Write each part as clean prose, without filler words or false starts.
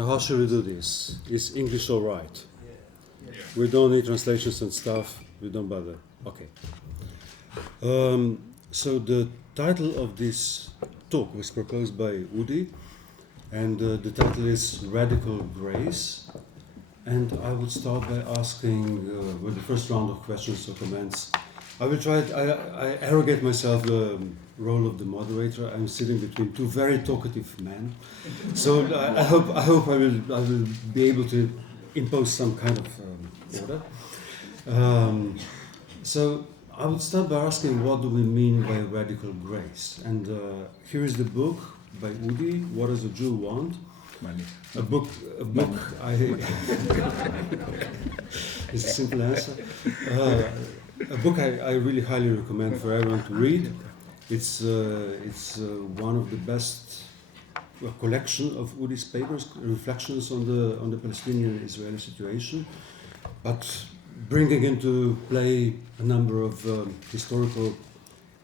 Now, how should we do this? Is English all right? We don't need translations and stuff. We don't bother. Okay. So the title of this talk was proposed by Udi, and the title is Radical Grace. And I would start by asking, with the first round of questions or comments, I will try it. I arrogate myself the role of the moderator. I'm sitting between two very talkative men, so I hope I will be able to impose some kind of order. So I would start by asking, what do we mean by radical grace? And here is the book by Udi. What does a Jew want? Money. A book. It's a simple answer. A book I really highly recommend for everyone to read. It's one of the best collection of Udi's papers, reflections on the Palestinian-Israeli situation, but bringing into play a number of historical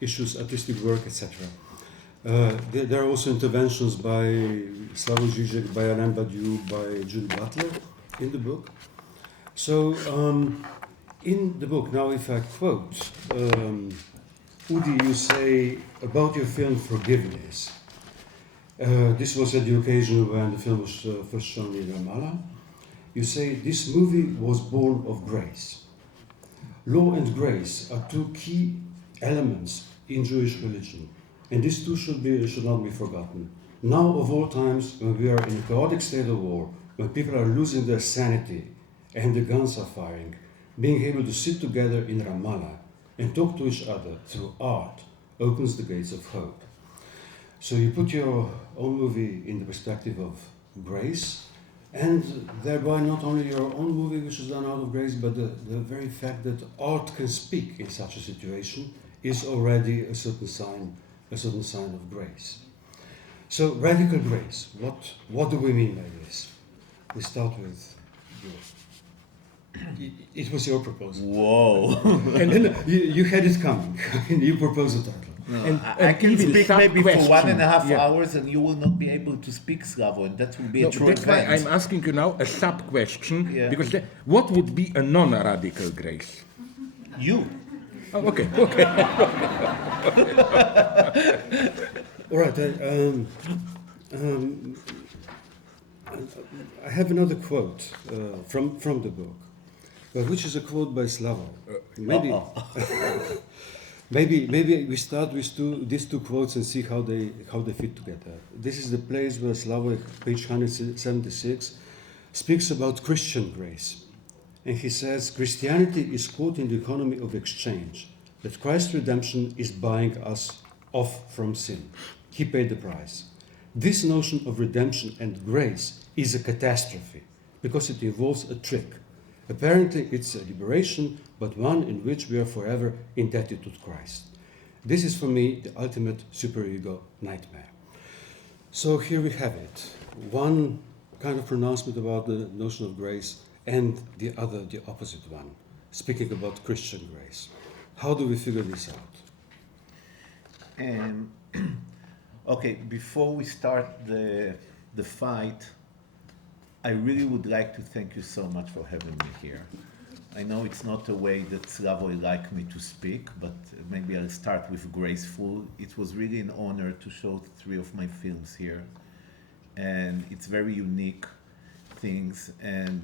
issues, artistic work, etc. There are also interventions by Slavoj, Žižek, by Alain Badiou, by Julie Butler in the book. So in the book, now if I quote, Udi, you say about your film Forgiveness. This was at the occasion when the film was first shown in Ramallah. You say this movie was born of grace. Law and grace are two key elements in Jewish religion, and these two should not be forgotten. Now of all times, when we are in a chaotic state of war, when people are losing their sanity and the guns are firing, being able to sit together in Ramallah and talk to each other through art opens the gates of hope. So you put your own movie in the perspective of grace, and thereby not only your own movie, which is done out of grace, but the very fact that art can speak in such a situation is already a certain sign of grace. So radical grace, what do we mean by this? We start with yours. It was your proposal. Whoa! And then you had it coming. You proposed the title. No, And I can speak maybe for 1.5 Yeah. hours, and you will not be able to speak Slavoj, and that will be No, a true that's why event. I'm asking you now a sub-question, Yeah. because what would be a non-radical grace? You. Oh, okay. All right. I have another quote from the book, which is a quote by Slavoj. Maybe we start with these two quotes and see how they fit together. This is the place where Slavoj, page 176, speaks about Christian grace. And he says, Christianity is caught in the economy of exchange, that Christ's redemption is buying us off from sin. He paid the price. This notion of redemption and grace is a catastrophe because it involves a trick. Apparently it's a liberation, but one in which we are forever indebted to Christ. This is for me the ultimate superego nightmare. So here we have it. One kind of pronouncement about the notion of grace, and the other, the opposite one, speaking about Christian grace. How do we figure this out? Okay, before we start the fight, I really would like to thank you so much for having me here. I know it's not a way that Slavoj liked me to speak, but maybe I'll start with graceful. It was really an honor to show 3 of my films here, and it's very unique things, and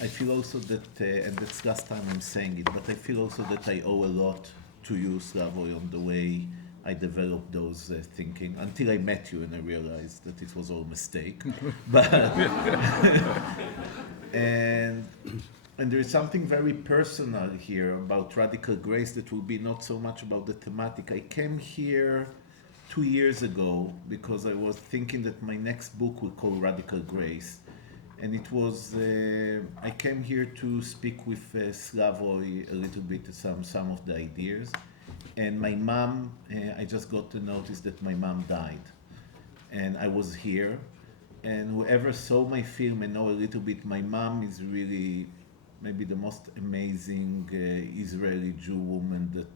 I feel also that, and that's last time I'm saying it, but I feel also that I owe a lot to you, Slavoj, on the way I developed those thinking, until I met you and I realized that it was all a mistake. But and there is something very personal here about radical grace that will be not so much about the thematic. I came here 2 years ago because I was thinking that my next book will call Radical Grace. And it was, I came here to speak with Slavoj a little bit, some of the ideas. And my mom, I just got to notice that my mom died. And I was here. And whoever saw my film and know a little bit, my mom is really maybe the most amazing Israeli Jew woman that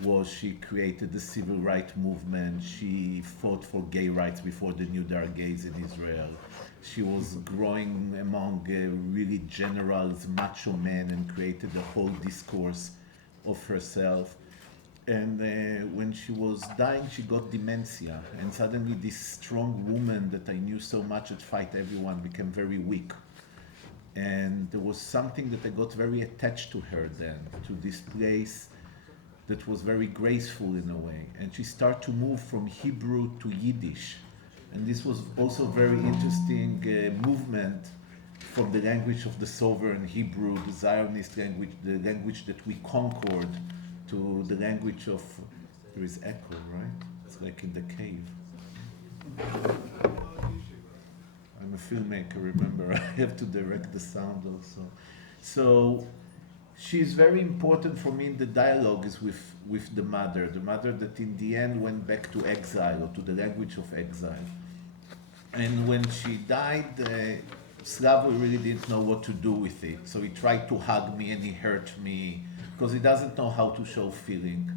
was she created the civil rights movement. She fought for gay rights before the new dark gays in Israel. She was growing among really generals, macho men, and created a whole discourse of herself. And when she was dying, she got dementia. And suddenly this strong woman that I knew so much at Fight Everyone became very weak. And there was something that I got very attached to her then, to this place that was very graceful in a way. And she started to move from Hebrew to Yiddish. And this was also very interesting movement from the language of the sovereign Hebrew, the Zionist language, the language that we conquered, to the language of, there is echo, right? It's like in the cave. I'm a filmmaker, remember, I have to direct the sound also. So she's very important for me in the dialogue is with the mother that in the end went back to exile, or to the language of exile. And when she died, Slavoj really didn't know what to do with it. So he tried to hug me and he hurt me because he doesn't know how to show feeling.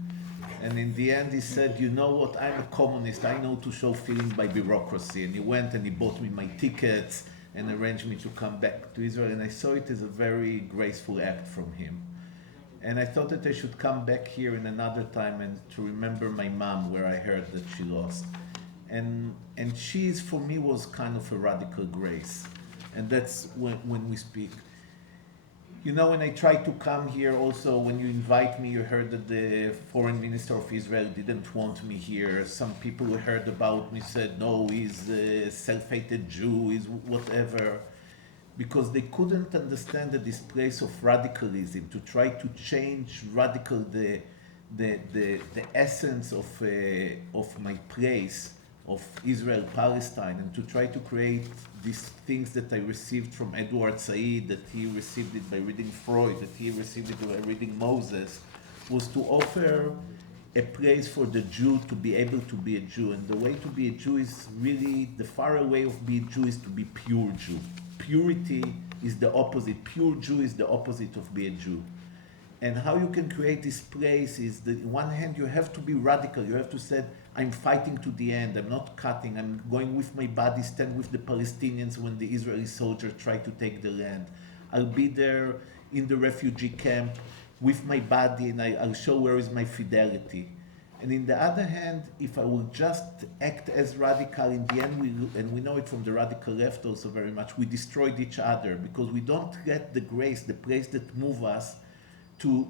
And in the end he said, you know what, I'm a communist, I know to show feeling by bureaucracy. And he went and he bought me my tickets and arranged me to come back to Israel. And I saw it as a very graceful act from him. And I thought that I should come back here in another time and to remember my mom, where I heard that she lost. And she's, for me, was kind of a radical grace. And that's when we speak. You know, when I tried to come here also, when you invite me, you heard that the foreign minister of Israel didn't want me here. Some people who heard about me said, no, he's a self-hated Jew, he's whatever. Because they couldn't understand that this place of radicalism, to try to change radical the essence of my place, of Israel, Palestine, and to try to create these things that I received from Edward Said, that he received it by reading Freud, that he received it by reading Moses, was to offer a place for the Jew to be able to be a Jew. And the way to be a Jew is really, the far way of being Jew is to be pure Jew. Purity is the opposite. Pure Jew is the opposite of being a Jew. And how you can create this place is that on one hand you have to be radical. You have to say, I'm fighting to the end. I'm not cutting. I'm going with my body, stand with the Palestinians when the Israeli soldiers try to take the land. I'll be there in the refugee camp with my body, and I'll show where is my fidelity. And in the other hand, if I will just act as radical, in the end, and we know it from the radical left also very much, we destroyed each other because we don't get the grace, the place that moves us to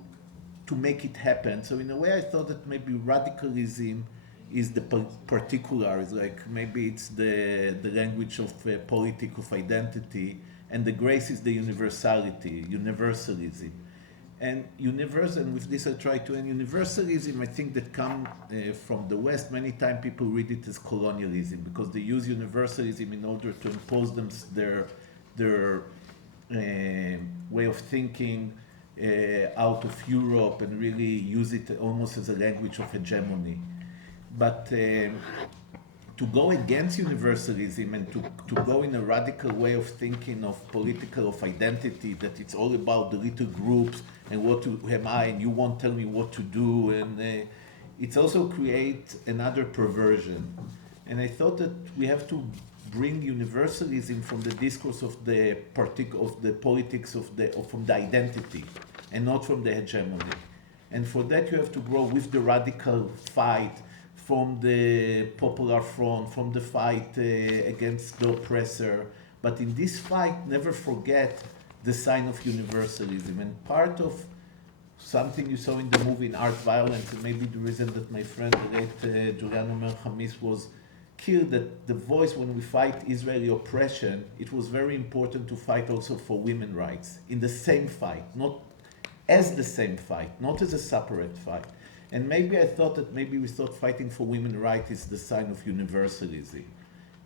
make it happen. So in a way, I thought that maybe radicalism is the particular, is like maybe it's the language of politics of identity, and the grace is the universality, universalism. And with this I try to end universalism, I think that come from the West. Many times people read it as colonialism because they use universalism in order to impose their way of thinking out of Europe and really use it almost as a language of hegemony. But to go against universalism and to go in a radical way of thinking of political, of identity, that it's all about the little groups and what am I and you won't tell me what to do, and it's also create another perversion. And I thought that we have to bring universalism from the discourse of the politics from the identity and not from the hegemony. And for that you have to grow with the radical fight from the Popular Front, from the fight against the oppressor. But in this fight, never forget the sign of universalism. And part of something you saw in the movie in Art Violence, and maybe the reason that my friend, the late Julian Omer Hamis, was killed, that the voice when we fight Israeli oppression, it was very important to fight also for women's rights in the same fight, not as the same fight, not as a separate fight. And maybe I thought that maybe we thought fighting for women's rights is the sign of universalism.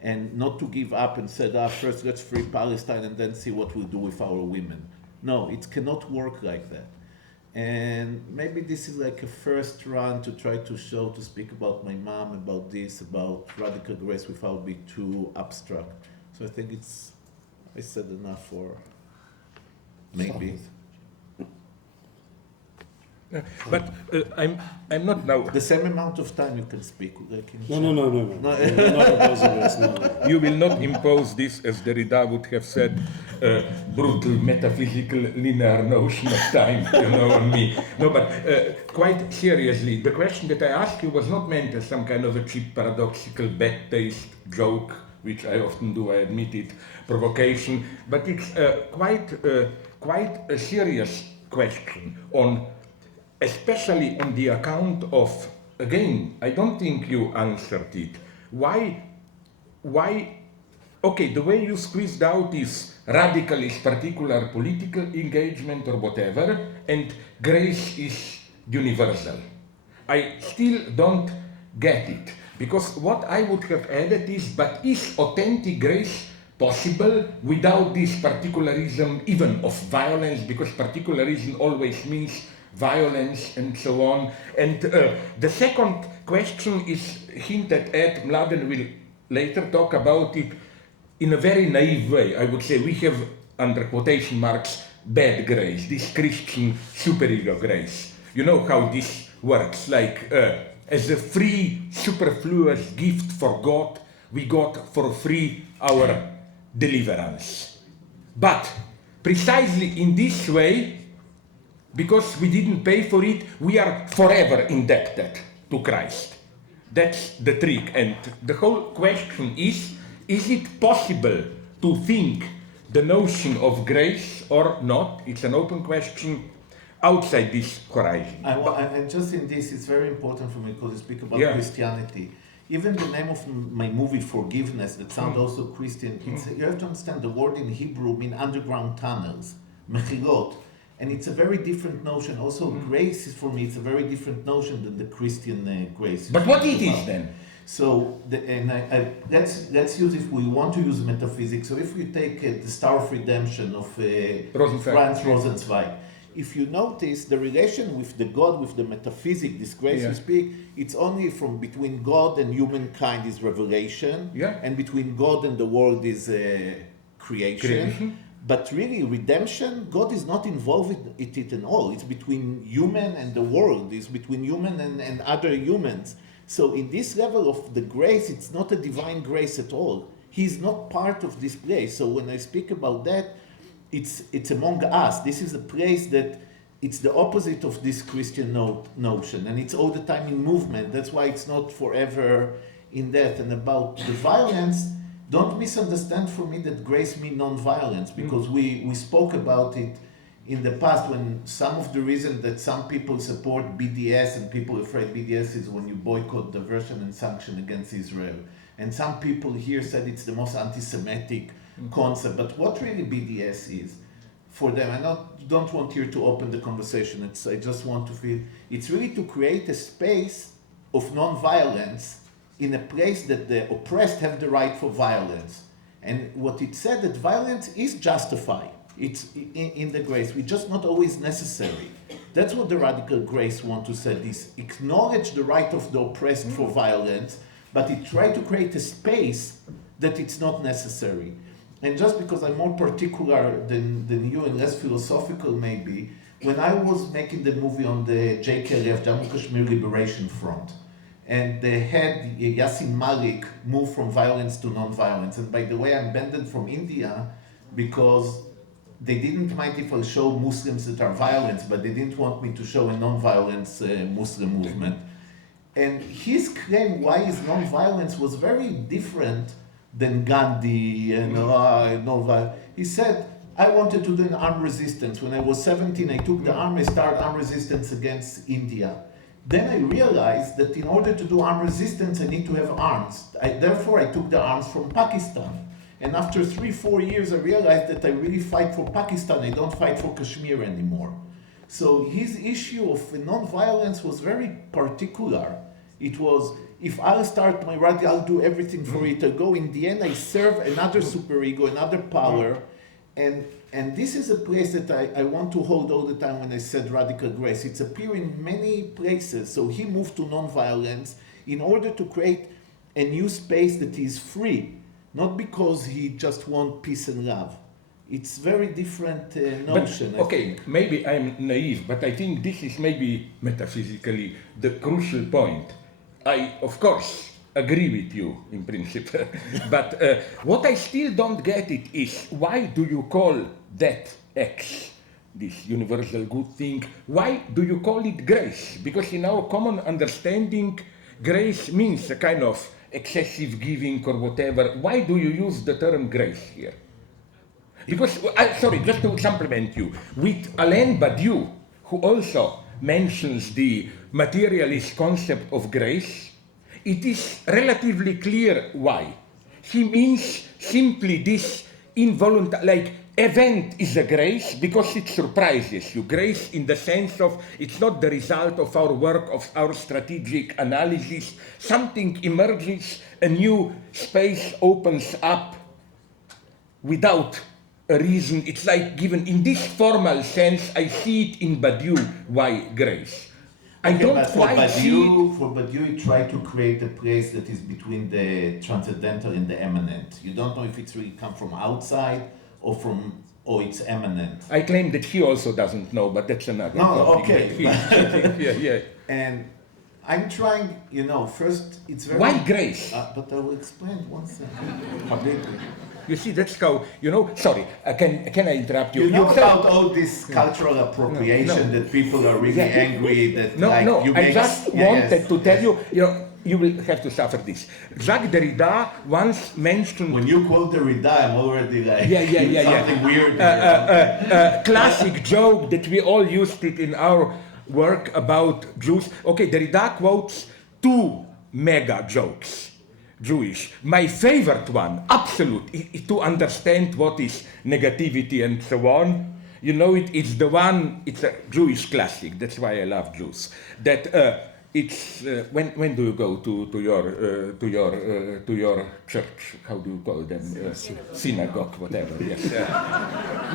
And not to give up and say, first let's free Palestine and then see what we'll do with our women. No, it cannot work like that. And maybe this is like a first run to try to speak about my mom, about this, about radical grace without being too abstract. So I think I said enough for maybe. But I'm not now. The same amount of time you can speak. Like in No. We're not proposing this, no. You will not impose this, as Derrida would have said, brutal metaphysical linear notion of time, on me. No, but quite seriously, the question that I asked you was not meant as some kind of a cheap, paradoxical, bad taste joke, which I often do, I admit it, provocation, but it's quite a serious question on, especially on the account of, again, I don't think you answered it. Why, okay, the way you squeezed out is radical is particular political engagement or whatever, and grace is universal. I still don't get it, because what I would have added is, but is authentic grace possible without this particularism even of violence, because particularism always means violence and so on. And the second question is hinted at, Mladen will later talk about it in a very naive way. I would say we have, under quotation marks, bad grace, this Christian superego grace. You know how this works, like as a free, superfluous gift for God, we got for free our deliverance. But precisely in this way, because we didn't pay for it, we are forever indebted to Christ. That's the trick. And the whole question is it possible to think the notion of grace or not? It's an open question outside this horizon. And just in this, it's very important for me because you speak about Christianity. Even the name of my movie, Forgiveness, that sounds also Christian, you have to understand the word in Hebrew means underground tunnels, mechilot. And it's a very different notion. Also, grace is, for me, it's a very different notion than the Christian grace. But what it is then? So, let's use, if we want to use metaphysics, so if we take the Star of Redemption of Franz Rosenzweig, if you notice the relation with the God, with the metaphysic, this grace we speak, it's only from between God and humankind is revelation, and between God and the world is creation. But really, redemption, God is not involved in it at all. It's between human and the world. It's between human and other humans. So in this level of the grace, it's not a divine grace at all. He's not part of this place. So when I speak about that, it's among us. This is a place that it's the opposite of this Christian notion. And it's all the time in movement. That's why it's not forever in death. And about the violence, don't misunderstand for me that grace means non-violence, because we spoke about it in the past when some of the reason that some people support BDS and people afraid BDS is when you boycott, diversion and sanction against Israel. And some people here said it's the most anti-Semitic concept. But what really BDS is for them, I don't want here to open the conversation. I just want to feel, it's really to create a space of non-violence in a place that the oppressed have the right for violence. And what it said, that violence is justified. It's in the grace, which just not always necessary. That's what the radical grace want to say, this acknowledge the right of the oppressed for violence, but it try to create a space that it's not necessary. And just because I'm more particular than you and less philosophical maybe, when I was making the movie on the JKLF, Jammu Kashmir Liberation Front, and the head, Yassin Malik, moved from violence to non-violence. And by the way, I'm banned from India because they didn't mind if I show Muslims that are violent, but they didn't want me to show a non-violence Muslim movement. And his claim why is non-violence was very different than Gandhi and non-violence. He said, I wanted to do an armed resistance. When I was 17, I took the arm, I started armed resistance against India. Then I realized that in order to do armed resistance, I need to have arms. Therefore, I took the arms from Pakistan. And after 3-4 years, I realized that I really fight for Pakistan. I don't fight for Kashmir anymore. So his issue of non-violence was very particular. It was, if I'll start my rally, I'll do everything for it. I'll go in the end, I serve another superego, another power. And this is a place that I want to hold all the time when I said radical grace. It's appearing in many places. So he moved to non-violence in order to create a new space that is free, not because he just wants peace and love. It's very different But, notion. I okay, think. maybe I'm naive, but I think this is maybe metaphysically the crucial point. I, of course, agree with you in principle, but what I still don't get it is why do you call that X, this universal good thing, why do you call it grace? Because in our common understanding, grace means a kind of excessive giving or whatever. Why do you use the term grace here? Because, sorry, just to supplement you, with Alain Badiou, who also mentions the materialist concept of grace, it is relatively clear why. He means simply this involuntary, like, event is a grace because it surprises you. Grace in the sense of it's not the result of our work, of our strategic analysis. Something emerges, a new space opens up without a reason. It's like given in this formal sense, I see it in Badiou why grace. I don't but quite see it. For Badiou, he tried to create a place that is between the transcendental and the immanent. You don't know if it's really come from outside or it's immanent. I claim that he also doesn't know, but that's another No, topic. okay. Yeah. And I'm trying, first it's very... Why grace? But I will explain one second. Habibi. You see, that's how, sorry, can I interrupt you? You know said- about all this cultural appropriation No. that people are really angry that No, you I make... just wanted to tell you, you will have to suffer this. Jacques Derrida once mentioned... When you quote Derrida, I'm already like... Yeah. something weird. Classic joke that we all used it in our work about Jews. Okay, Derrida quotes two mega jokes. Jewish. My favorite one, absolute, to understand what is negativity and so on. It's the one, it's a Jewish classic, that's why I love Jews. That it's, when do you go to your church? How do you call them? Synagogue, whatever, yes.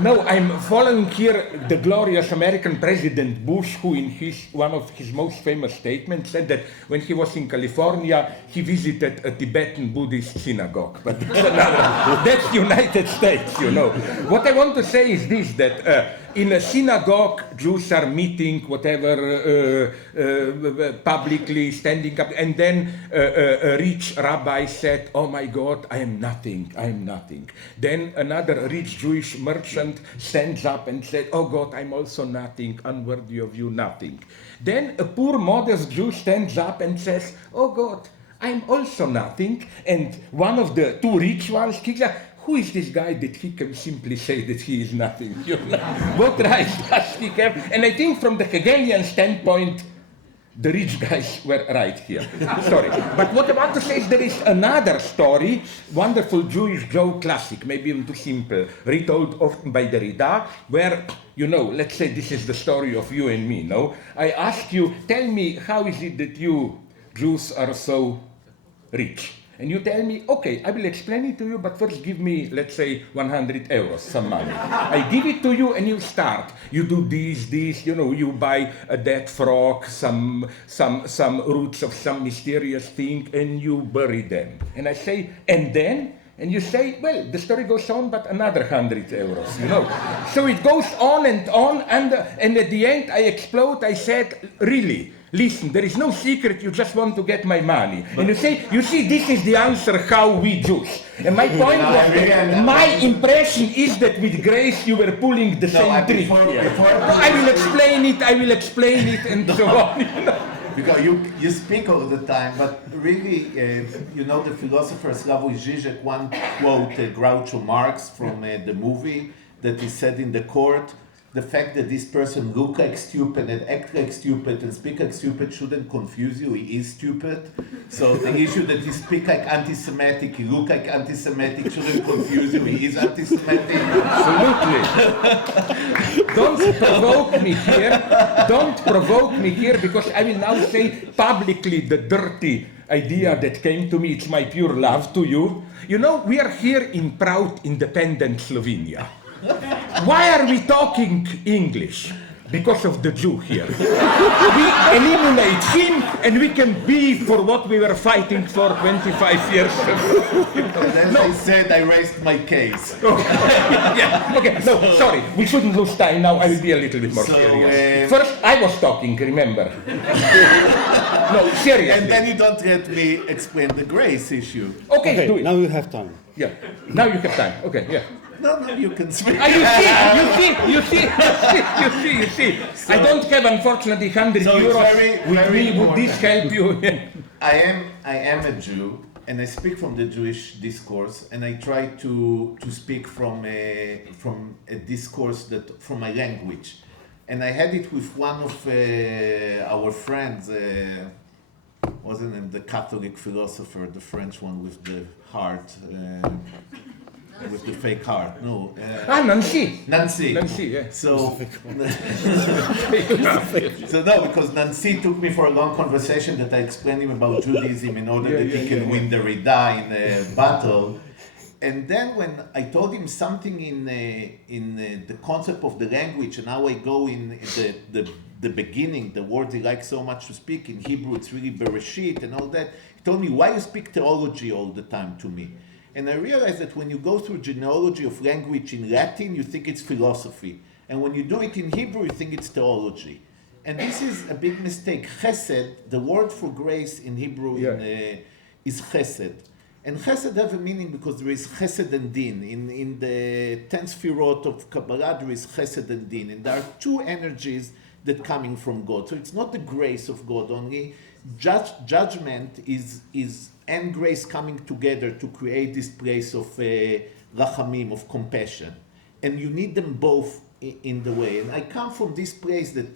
No, I'm following here the glorious American President Bush, who in one of his most famous statements said that when he was in California, he visited a Tibetan Buddhist synagogue. But that's United States, What I want to say is this, that in a synagogue, Jews are meeting, whatever, publicly, standing up, and then a rich rabbi said, oh my God, I am nothing. Then another rich Jewish merchant stands up and said, oh God, I'm also nothing, unworthy of you, nothing. Then a poor modest Jew stands up and says, oh God, I'm also nothing. And one of the two rich ones kicks out, who is this guy that he can simply say that he is nothing? What right does he have? And I think from the Hegelian standpoint, the rich guys were right here. Sorry. But what I want to say is there is another story, wonderful Jewish joke classic, maybe even too simple, retold often by Derrida, where, let's say this is the story of you and me, no? I ask you, tell me, how is it that you Jews are so rich? And you tell me, okay, I will explain it to you, but first give me, let's say, 100 euros, some money. I give it to you and you start. You do this, you buy a dead frog, some roots of some mysterious thing, and you bury them. And I say, and then? And you say, well, the story goes on, but another 100 euros, So it goes on, and at the end I explode, I said, really? Listen, there is no secret, you just want to get my money. And you say, you see, this is the answer how we Jews. And my point was that my impression is that with grace you were pulling the same trick. I will explain it, and so on. Because you speak all the time, but really, the philosopher Slavoj Žižek one quote Groucho Marx from the movie that he said in the court, the fact that this person look like stupid and act like stupid and speak like stupid shouldn't confuse you, he is stupid. So the issue that he speak like anti-Semitic, he look like anti-Semitic shouldn't confuse you, he is anti-Semitic. Absolutely. Don't provoke me here, because I will now say publicly the dirty idea that came to me. It's my pure love to you. We are here in proud, independent Slovenia. Why are we talking English? because of the Jew here. We eliminate him and we can be for what we were fighting for 25 years ago. And as I said, I raised my case. Yeah, okay, no, sorry, we shouldn't lose time now, I will be a little bit more serious. First, I was talking, remember? No, seriously. And then you don't let me explain the grace issue. Okay, do it. now you have time. Yeah, now you have time, okay, yeah. No, you can speak. You see. I don't have, unfortunately, 100 So it's euros very, with very me. Would this help you? I am a Jew, and I speak from the Jewish discourse, and I try to speak from a discourse from my language. And I had it with one of our friends, wasn't it the Catholic philosopher, the French one with the heart, with the fake heart? No. Nancy. Nancy. Nancy, yeah. So no, because Nancy took me for a long conversation that I explained him about Judaism in order that he can win the Rida in a battle. And then when I told him something in the concept of the language and how I go in the beginning, the word he likes so much to speak, in Hebrew it's really Bereshit and all that, he told me, why you speak theology all the time to me? And I realized that when you go through genealogy of language in Latin, you think it's philosophy. And when you do it in Hebrew, you think it's theology. And this is a big mistake. Chesed, the word for grace in Hebrew is chesed. And chesed have a meaning because there is chesed and din. In the 10 sefirot of Kabbalah, there is chesed and din. And there are two energies that coming from God. So it's not the grace of God only. Judgment is and grace coming together to create this place of rachamim, of compassion. And you need them both in the way. And I come from this place that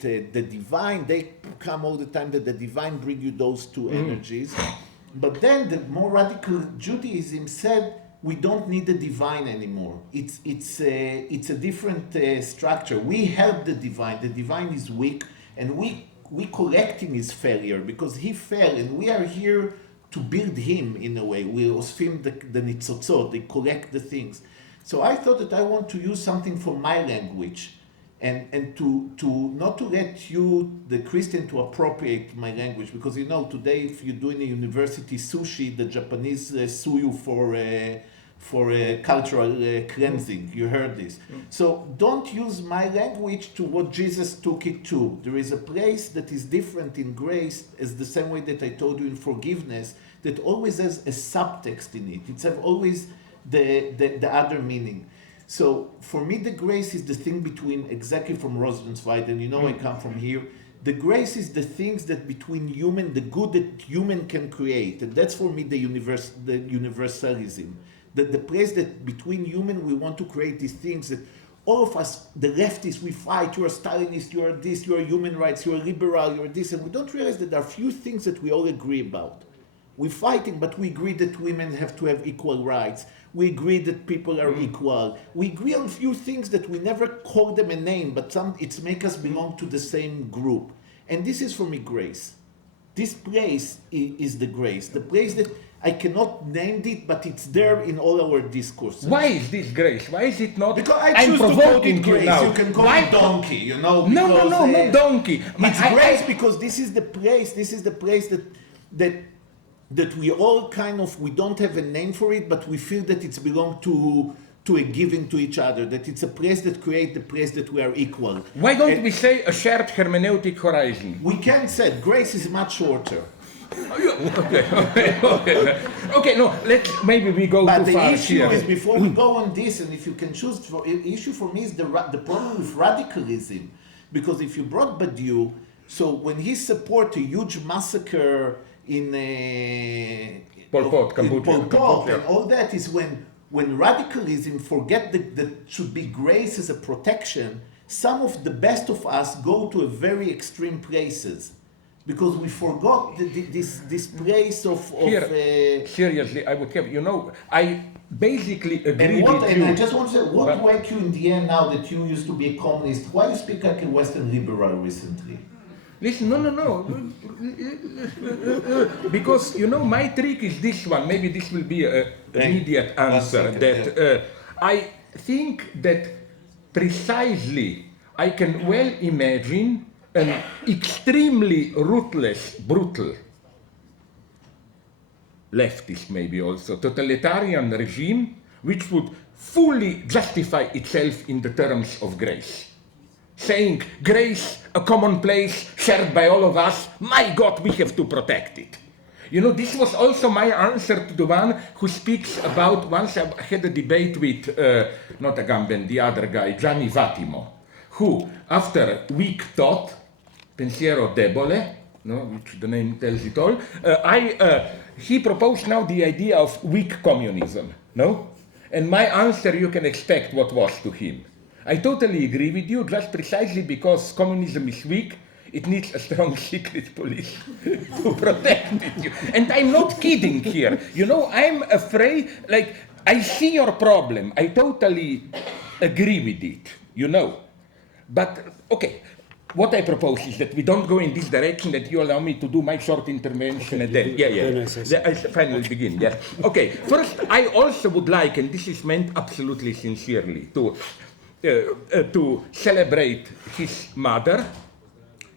the divine, they come all the time, that the divine bring you those two energies. But then the more radical Judaism said, we don't need the divine anymore. It's a different structure. We help the divine. The divine is weak, and we correcting his failure because he fell, and we are here to build him in a way. We osfim the nitzotzot, they correct the things. So I thought that I want to use something from my language, and to not to let you, the Christian, to appropriate my language, because you know today if you do in a university sushi, the Japanese sue you for cultural cleansing. You heard this. So don't use my language to what Jesus took it to. There is a place that is different in grace, as the same way that I told you in forgiveness, that always has a subtext in it. It's have always the other meaning. So for me, the grace is the thing between, exactly from Rosenzweig, and you know I come from here, the grace is the things that between human, the good that human can create. And that's for me the universalism. The place that between human we want to create these things that all of us, the leftists, we fight, you're a Stalinist, you're this, you're human rights, you're a liberal, you're this, and we don't realize that there are few things that we all agree about. We're fighting, but we agree that women have to have equal rights. We agree that people are equal. We agree on few things that we never call them a name, but it's make us belong to the same group. And this is for me grace. This place is the grace. The place that I cannot name it, but it's there in all our discourses. Why is this grace? Why is it not? Because I choose to call it grace. Now. You can call it donkey, you know. No, not donkey. It's grace because this is the place. This is the place that we all kind of, we don't have a name for it, but we feel that it's belong to a giving to each other, that it's a place that creates the place that we are equal. Why don't we say a shared hermeneutic horizon? We can say grace is much shorter. Okay, no, maybe we go but too far here. But the issue is, before we go on this, and if you can choose, the issue for me is the problem with radicalism. Because if you brought Badiou, so when he support a huge massacre in Pol Pot, Cambodia, and all that is when radicalism forget that should be grace as a protection, some of the best of us go to a very extreme places. Because we forgot this place of seriously, I would have, I basically agree with you. And I just want to say, what wake you in the end now that you used to be a communist? Why you speak like a Western liberal recently? Listen, no. Because, my trick is this one. Maybe this will be an immediate answer. I think that precisely I can well imagine an extremely ruthless, brutal, leftist maybe also, totalitarian regime which would fully justify itself in the terms of grace. Saying, grace, a common place shared by all of us, my God, we have to protect it. You know, this was also my answer to the one who speaks about, once I had a debate with, not Agamben, the other guy, Gianni Vattimo, who, after weak thought, pensiero debole, no, which the name tells it all, he proposed now the idea of weak communism, no? And my answer, you can expect what was to him. I totally agree with you, just precisely because communism is weak, it needs a strong secret police to protect it. And I'm not kidding here. You know, I'm afraid, like, I see your problem. I totally agree with it, you know. But, okay, what I propose is that we don't go in this direction, that you allow me to do my short intervention, and then, I finally begin, yes. Okay, first, I also would like, and this is meant absolutely sincerely, to celebrate his mother.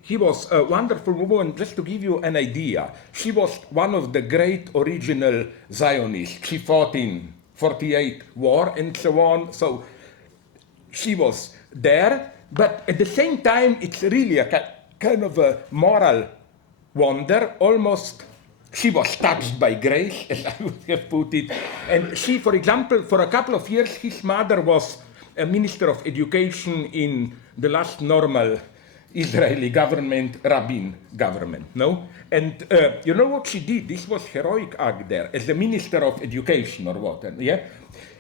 He was a wonderful woman. Just to give you an idea, she was one of the great original Zionists. She fought in 48 war and so on. So she was there, but at the same time, it's really a kind of a moral wonder. Almost, she was touched by grace, as I would have put it. And she, for example, for a couple of years, his mother was a minister of education in the last normal Israeli government, Rabin government, no? And you know what she did? This was heroic act there, as a minister of education or what, yeah?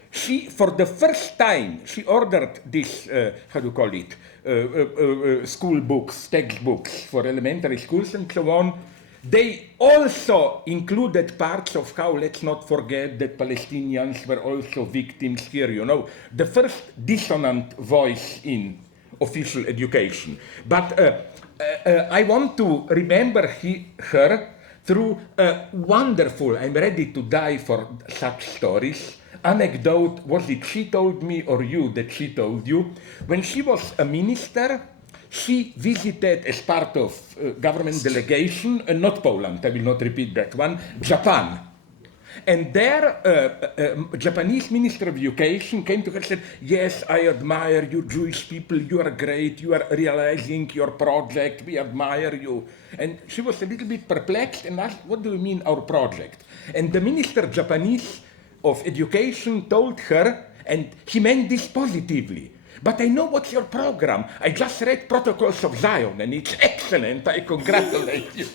She, for the first time, she ordered this, how do you call it, school books, textbooks for elementary schools and so on. They also included parts of how, let's not forget that Palestinians were also victims here, you know, the first dissonant voice in official education. But I want to remember her through a wonderful, I'm ready to die for such stories, anecdote. Was it she told me or you that she told you? When she was a minister, she visited as part of government delegation, not Poland, I will not repeat that one, Japan. And there, Japanese Minister of Education came to her and said, yes, I admire you Jewish people, you are great, you are realizing your project, we admire you. And she was a little bit perplexed and asked, what do you mean our project? And the Minister Japanese of Education told her, and he meant this positively, but I know what's your program. I just read Protocols of Zion and it's excellent, I congratulate you.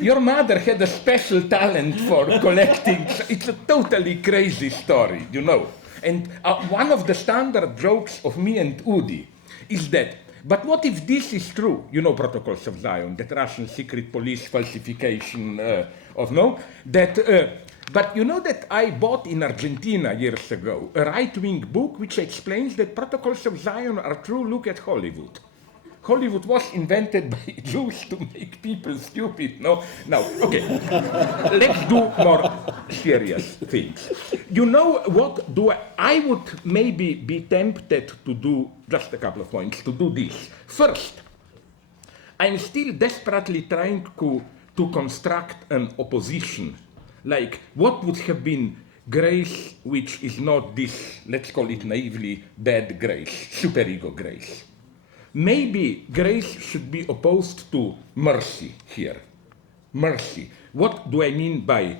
Your mother had a special talent for collecting. It's a totally crazy story, you know. And one of the standard jokes of me and Udi is that, but what if this is true? You know Protocols of Zion, that Russian secret police falsification of, no? That, but you know that I bought in Argentina years ago a right-wing book which explains that Protocols of Zion are true. Look at Hollywood. Hollywood was invented by Jews to make people stupid, no? Now, okay, let's do more serious things. You know what I would maybe be tempted to do, just a couple of points, to do this. First, I'm still desperately trying to construct an opposition, like what would have been grace which is not this, let's call it naively, bad grace, superego grace. Maybe grace should be opposed to mercy here. Mercy. What do I mean by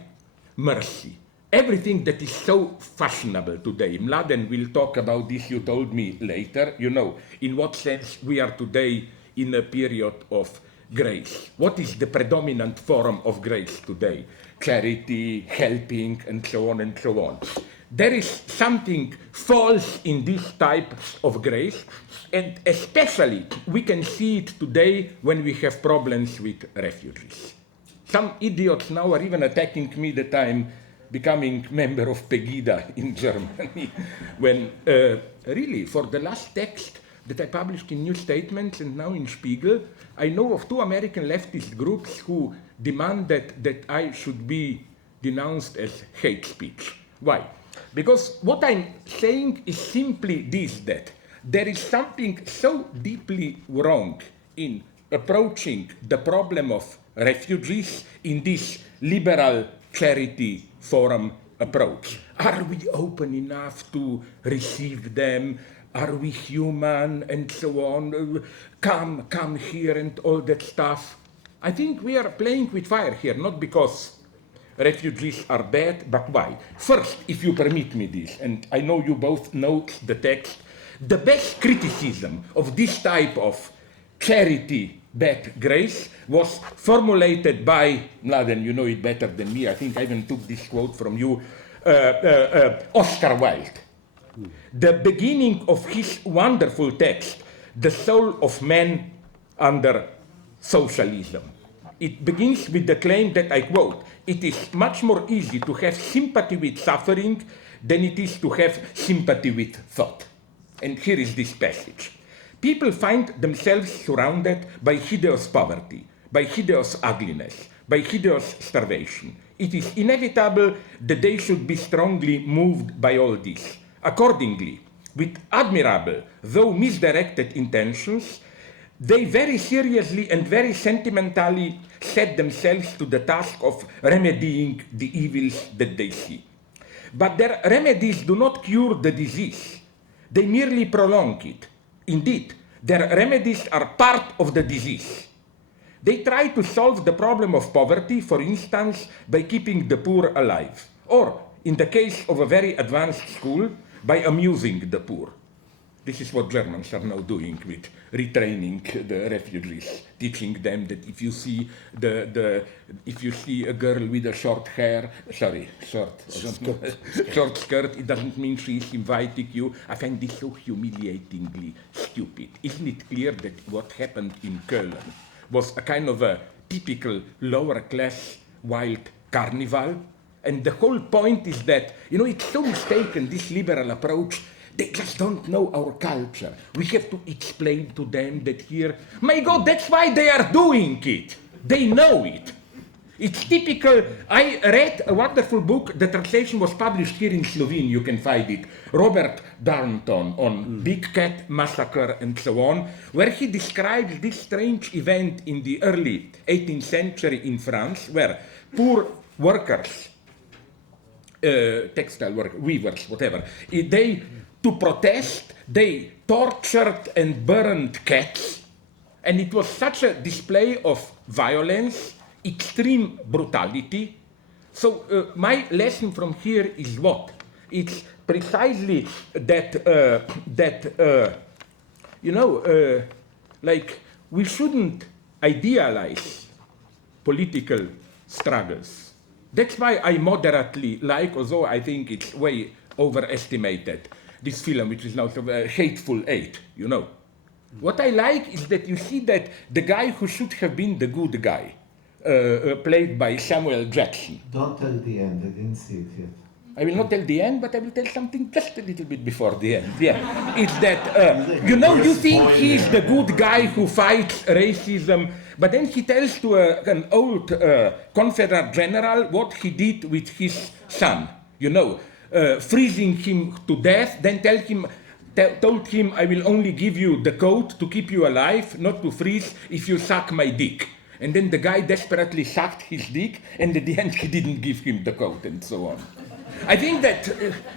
mercy? Everything that is so fashionable today. Mladen will talk about this, you told me later. You know, in what sense we are today in a period of grace. What is the predominant form of grace today? Charity, helping, and so on and so on. There is something false in this type of grace, and especially we can see it today when we have problems with refugees. Some idiots now are even attacking me that I'm becoming member of Pegida in Germany, when really for the last text that I published in New Statements and now in Spiegel, I know of 2 American leftist groups who demand that I should be denounced as hate speech. Why? Because what I'm saying is simply this, that there is something so deeply wrong in approaching the problem of refugees in this liberal charity forum approach. Are we open enough to receive them? Are we human? And so on. Come here and all that stuff. I think we are playing with fire here, not because refugees are bad, but why? First, if you permit me this, and I know you both know the text, the best criticism of this type of charity bad grace was formulated by Mladen, you know it better than me, I think I even took this quote from you, Oscar Wilde. The beginning of his wonderful text, The Soul of Man Under Socialism. It begins with the claim that, I quote, "It is much more easy to have sympathy with suffering than it is to have sympathy with thought." And here is this passage. People find themselves surrounded by hideous poverty, by hideous ugliness, by hideous starvation. It is inevitable that they should be strongly moved by all this. Accordingly, with admirable, though misdirected intentions, they very seriously and very sentimentally set themselves to the task of remedying the evils that they see. But their remedies do not cure the disease. They merely prolong it. Indeed, their remedies are part of the disease. They try to solve the problem of poverty, for instance, by keeping the poor alive, or, in the case of a very advanced school, by amusing the poor. This is what Germans are now doing with retraining the refugees, teaching them that if you see a girl with a short skirt, it doesn't mean she is inviting you. I find this so humiliatingly stupid. Isn't it clear that what happened in Köln was a kind of a typical lower class wild carnival? And the whole point is that, it's so mistaken, this liberal approach. They just don't know our culture. We have to explain to them that here, my God, that's why they are doing it. They know it. It's typical. I read a wonderful book. The translation was published here in Slovene. You can find it. Robert Darnton on Big Cat Massacre and so on, where he describes this strange event in the early 18th century in France, where poor workers, textile workers, weavers, whatever, to protest, they tortured and burned cats, and it was such a display of violence, extreme brutality. So my lesson from here is what? It's precisely that, like, we shouldn't idealize political struggles. That's why I moderately like, although I think it's way overestimated, this film, which is now Hateful Eight, What I like is that you see that the guy who should have been the good guy, played by Samuel Jackson. Don't tell the end, I didn't see it yet. I will not tell the end, but I will tell something just a little bit before the end. Yeah, it's that, you think he's the good guy who fights racism, but then he tells to an old Confederate general what he did with his son, freezing him to death, then told him, I will only give you the coat to keep you alive, not to freeze if you suck my dick. And then the guy desperately sucked his dick, and at the end he didn't give him the coat, and so on. I think that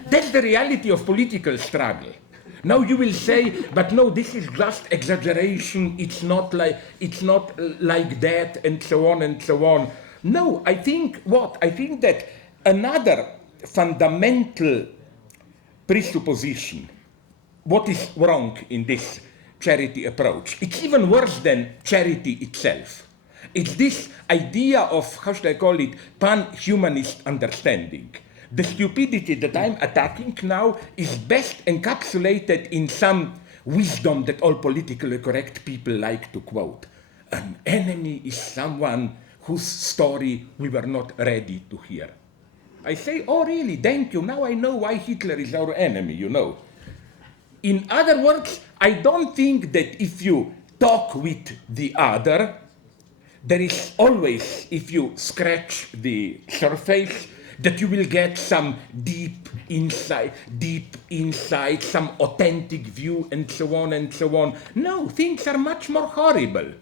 that's the reality of political struggle. Now you will say, but no, this is just exaggeration, it's not like that, and so on and so on. No, I think that another fundamental presupposition, what is wrong in this charity approach, it's even worse than charity itself. It's this idea of, how should I call it, pan-humanist understanding. The stupidity that I'm attacking now is best encapsulated in some wisdom that all politically correct people like to quote. An enemy is someone whose story we were not ready to hear. I say, oh really, thank you, now I know why Hitler is our enemy, In other words, I don't think that if you talk with the other, there is always, if you scratch the surface, that you will get some deep insight, some authentic view, and so on and so on. No, things are much more horrible.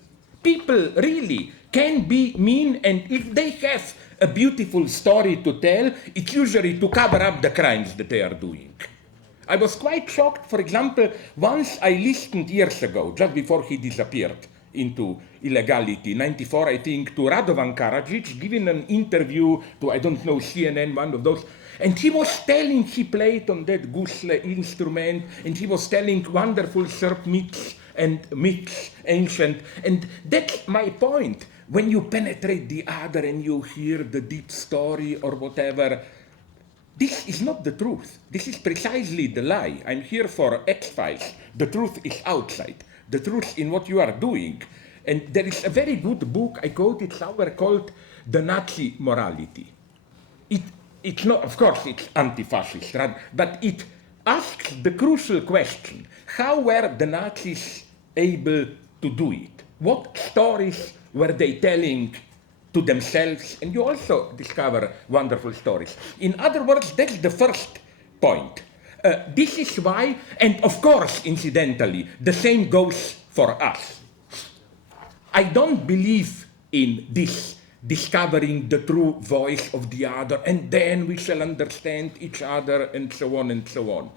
People really can be mean, and if they have a beautiful story to tell, it's usually to cover up the crimes that they are doing. I was quite shocked, for example, once I listened years ago, just before he disappeared into illegality, 94 I think, to Radovan Karadzic, giving an interview to, I don't know, CNN, one of those, and he was telling, he played on that gusle instrument, and he was telling wonderful Serb myths, ancient, and that's my point. When you penetrate the other and you hear the deep story or whatever, this is not the truth. This is precisely the lie. I'm here for X-Files. The truth is outside. The truth in what you are doing. And there is a very good book, I quote it somewhere, called The Nazi Morality. It's not, of course, it's anti-fascist, right? But it asks the crucial question: how were the Nazis able to do it? What stories were they telling to themselves? And you also discover wonderful stories. In other words, that's the first point. This is why, and of course, incidentally, the same goes for us. I don't believe in this discovering the true voice of the other, and then we shall understand each other, and so on and so on.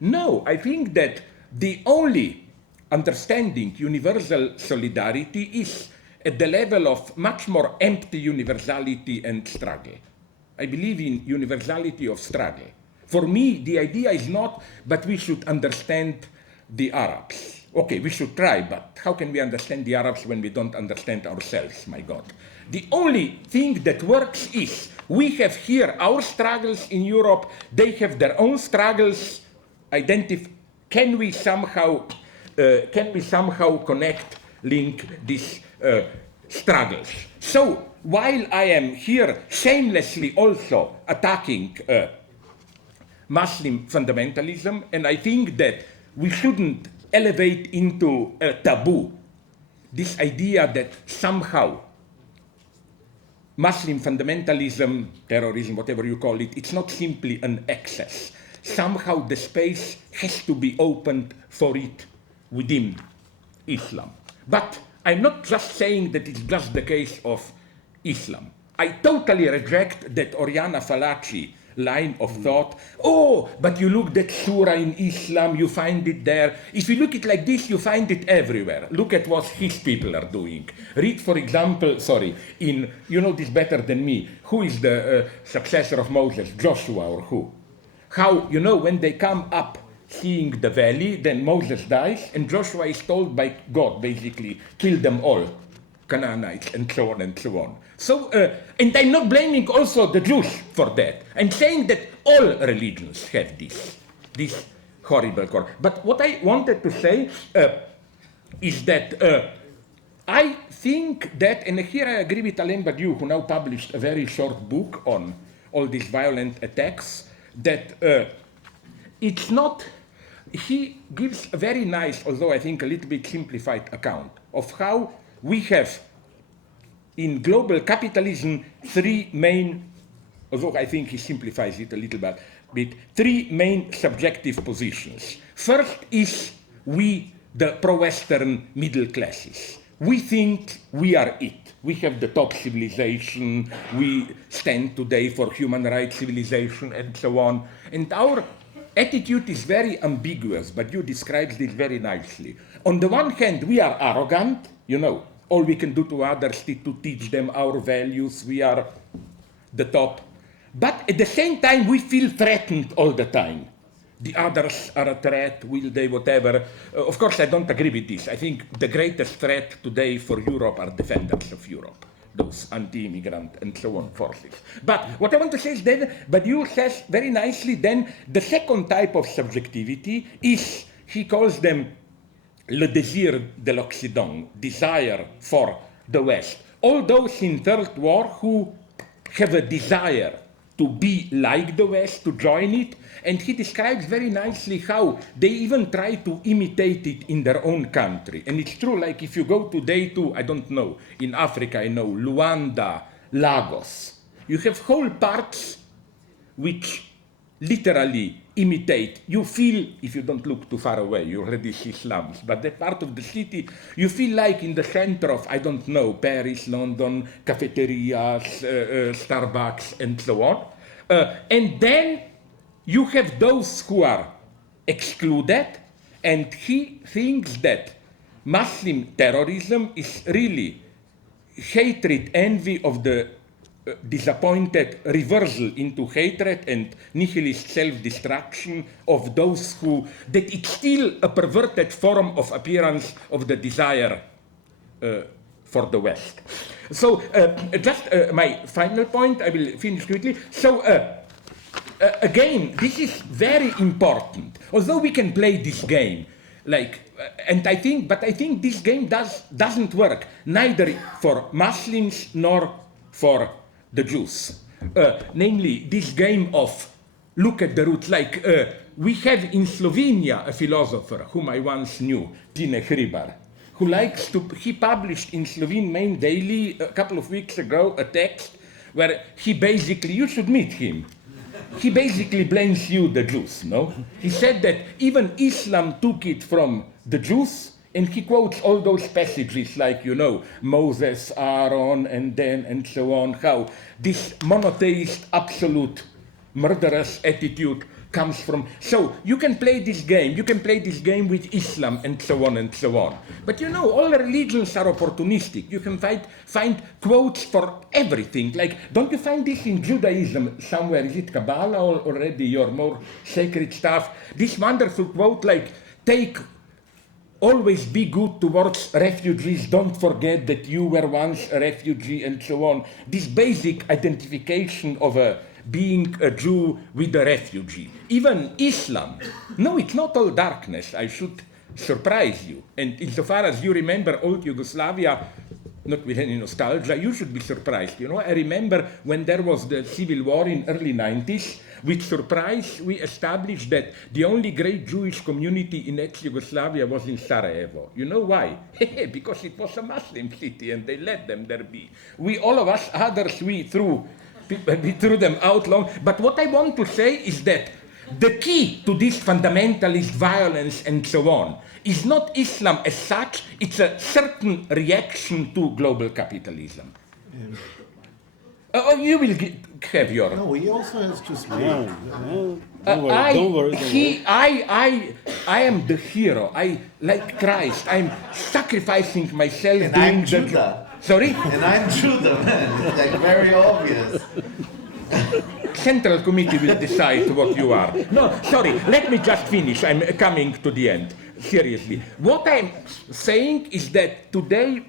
No, I think that the only understanding universal solidarity is at the level of much more empty universality and struggle. I believe in universality of struggle. For me, the idea is not, but we should understand the Arabs. Okay, we should try, but how can we understand the Arabs when we don't understand ourselves, my God? The only thing that works is we have here our struggles in Europe, they have their own struggles. Can we somehow connect, link these struggles? So while I am here shamelessly also attacking Muslim fundamentalism, and I think that we shouldn't elevate into a taboo this idea that somehow Muslim fundamentalism, terrorism, whatever you call it, it's not simply an excess. Somehow the space has to be opened for it within Islam. But I'm not just saying that it's just the case of Islam. I totally reject that Oriana Fallaci line of thought. Oh, but you look at surah in Islam, you find it there. If you look at it like this, you find it everywhere. Look at what his people are doing. Read, for example, you know this better than me, who is the successor of Moses, Joshua or who? How, you know, when they come up seeing the valley, then Moses dies, and Joshua is told by God, basically, kill them all, Canaanites, and so on and so on. So, and I'm not blaming also the Jews for that. I'm saying that all religions have this horrible core. But what I wanted to say is that I think that, and here I agree with Alain Badiou, who now published a very short book on all these violent attacks, that it's not, he gives a very nice, although I think a little bit simplified account of how we have in global capitalism three main, although I think he simplifies it a little bit, three main subjective positions. First is we, the pro-Western middle classes. We think we are it. We have the top civilization. We stand today for human rights civilization and so on. And our attitude is very ambiguous, but you describe this very nicely. On the one hand, we are arrogant, you know, all we can do to others is to teach them our values. We are the top. But at the same time, we feel threatened all the time. The others are a threat, will they, whatever. Of course, I don't agree with this. I think the greatest threat today for Europe are defenders of Europe, those anti-immigrant and so on forces. But what I want to say is that Badiou says very nicely then the second type of subjectivity is, he calls them le désir de l'Occident, desire for the West. All those in Third War who have a desire to be like the West, to join it, and he describes very nicely how they even try to imitate it in their own country. And it's true, like if you go today to, I don't know, in Africa, I know, Luanda, Lagos, you have whole parts which literally imitate. You feel, if you don't look too far away, you already see slums, but that part of the city, you feel like in the center of, I don't know, Paris, London, cafeterias, Starbucks, and so on. And then you have those who are excluded, and he thinks that Muslim terrorism is really hatred, envy of the disappointed, reversal into hatred and nihilist self-destruction of those who, that it's still a perverted form of appearance of the desire for the West. So just my final point, I will finish quickly. So again, this is very important. Although we can play this game, like, and I think this game doesn't work neither for Muslims nor for the Jews. Namely, this game of look at the roots. Like we have in Slovenia a philosopher whom I once knew, Tine Hribar, who likes to. He published in Slovene Main Daily a couple of weeks ago a text where he basically, you should meet him. He basically blames you, the Jews, no? He said that even Islam took it from the Jews, and he quotes all those passages like, you know, Moses, Aaron, and then, and so on, how this monotheist, absolute, murderous attitude comes from. So you can play this game with Islam, and so on and so on. But you know, all religions are opportunistic. You can find quotes for everything. Like, don't you find this in Judaism somewhere? Is it Kabbalah or already your more sacred stuff? This wonderful quote like, always be good towards refugees. Don't forget that you were once a refugee, and so on. This basic identification of being a Jew with a refugee. Even Islam. No, it's not all darkness. I should surprise you. And insofar as you remember old Yugoslavia, not with any nostalgia, you should be surprised. You know, I remember when there was the civil war in early 90s, with surprise, we established that the only great Jewish community in ex-Yugoslavia was in Sarajevo. You know why? Because it was a Muslim city and they let them there be. We, all of us others, we threw them out long. But what I want to say is that the key to this fundamentalist violence and so on is not Islam as such, it's a certain reaction to global capitalism. You will have your... No, he also has to speak. No, don't worry. I am the hero. I, like Christ, I'm sacrificing myself. And I'm Judah. Sorry? And I'm Judah, man. It's like very obvious. Central Committee will decide what you are. No, sorry, let me just finish. I'm coming to the end. Seriously. What I'm saying is that today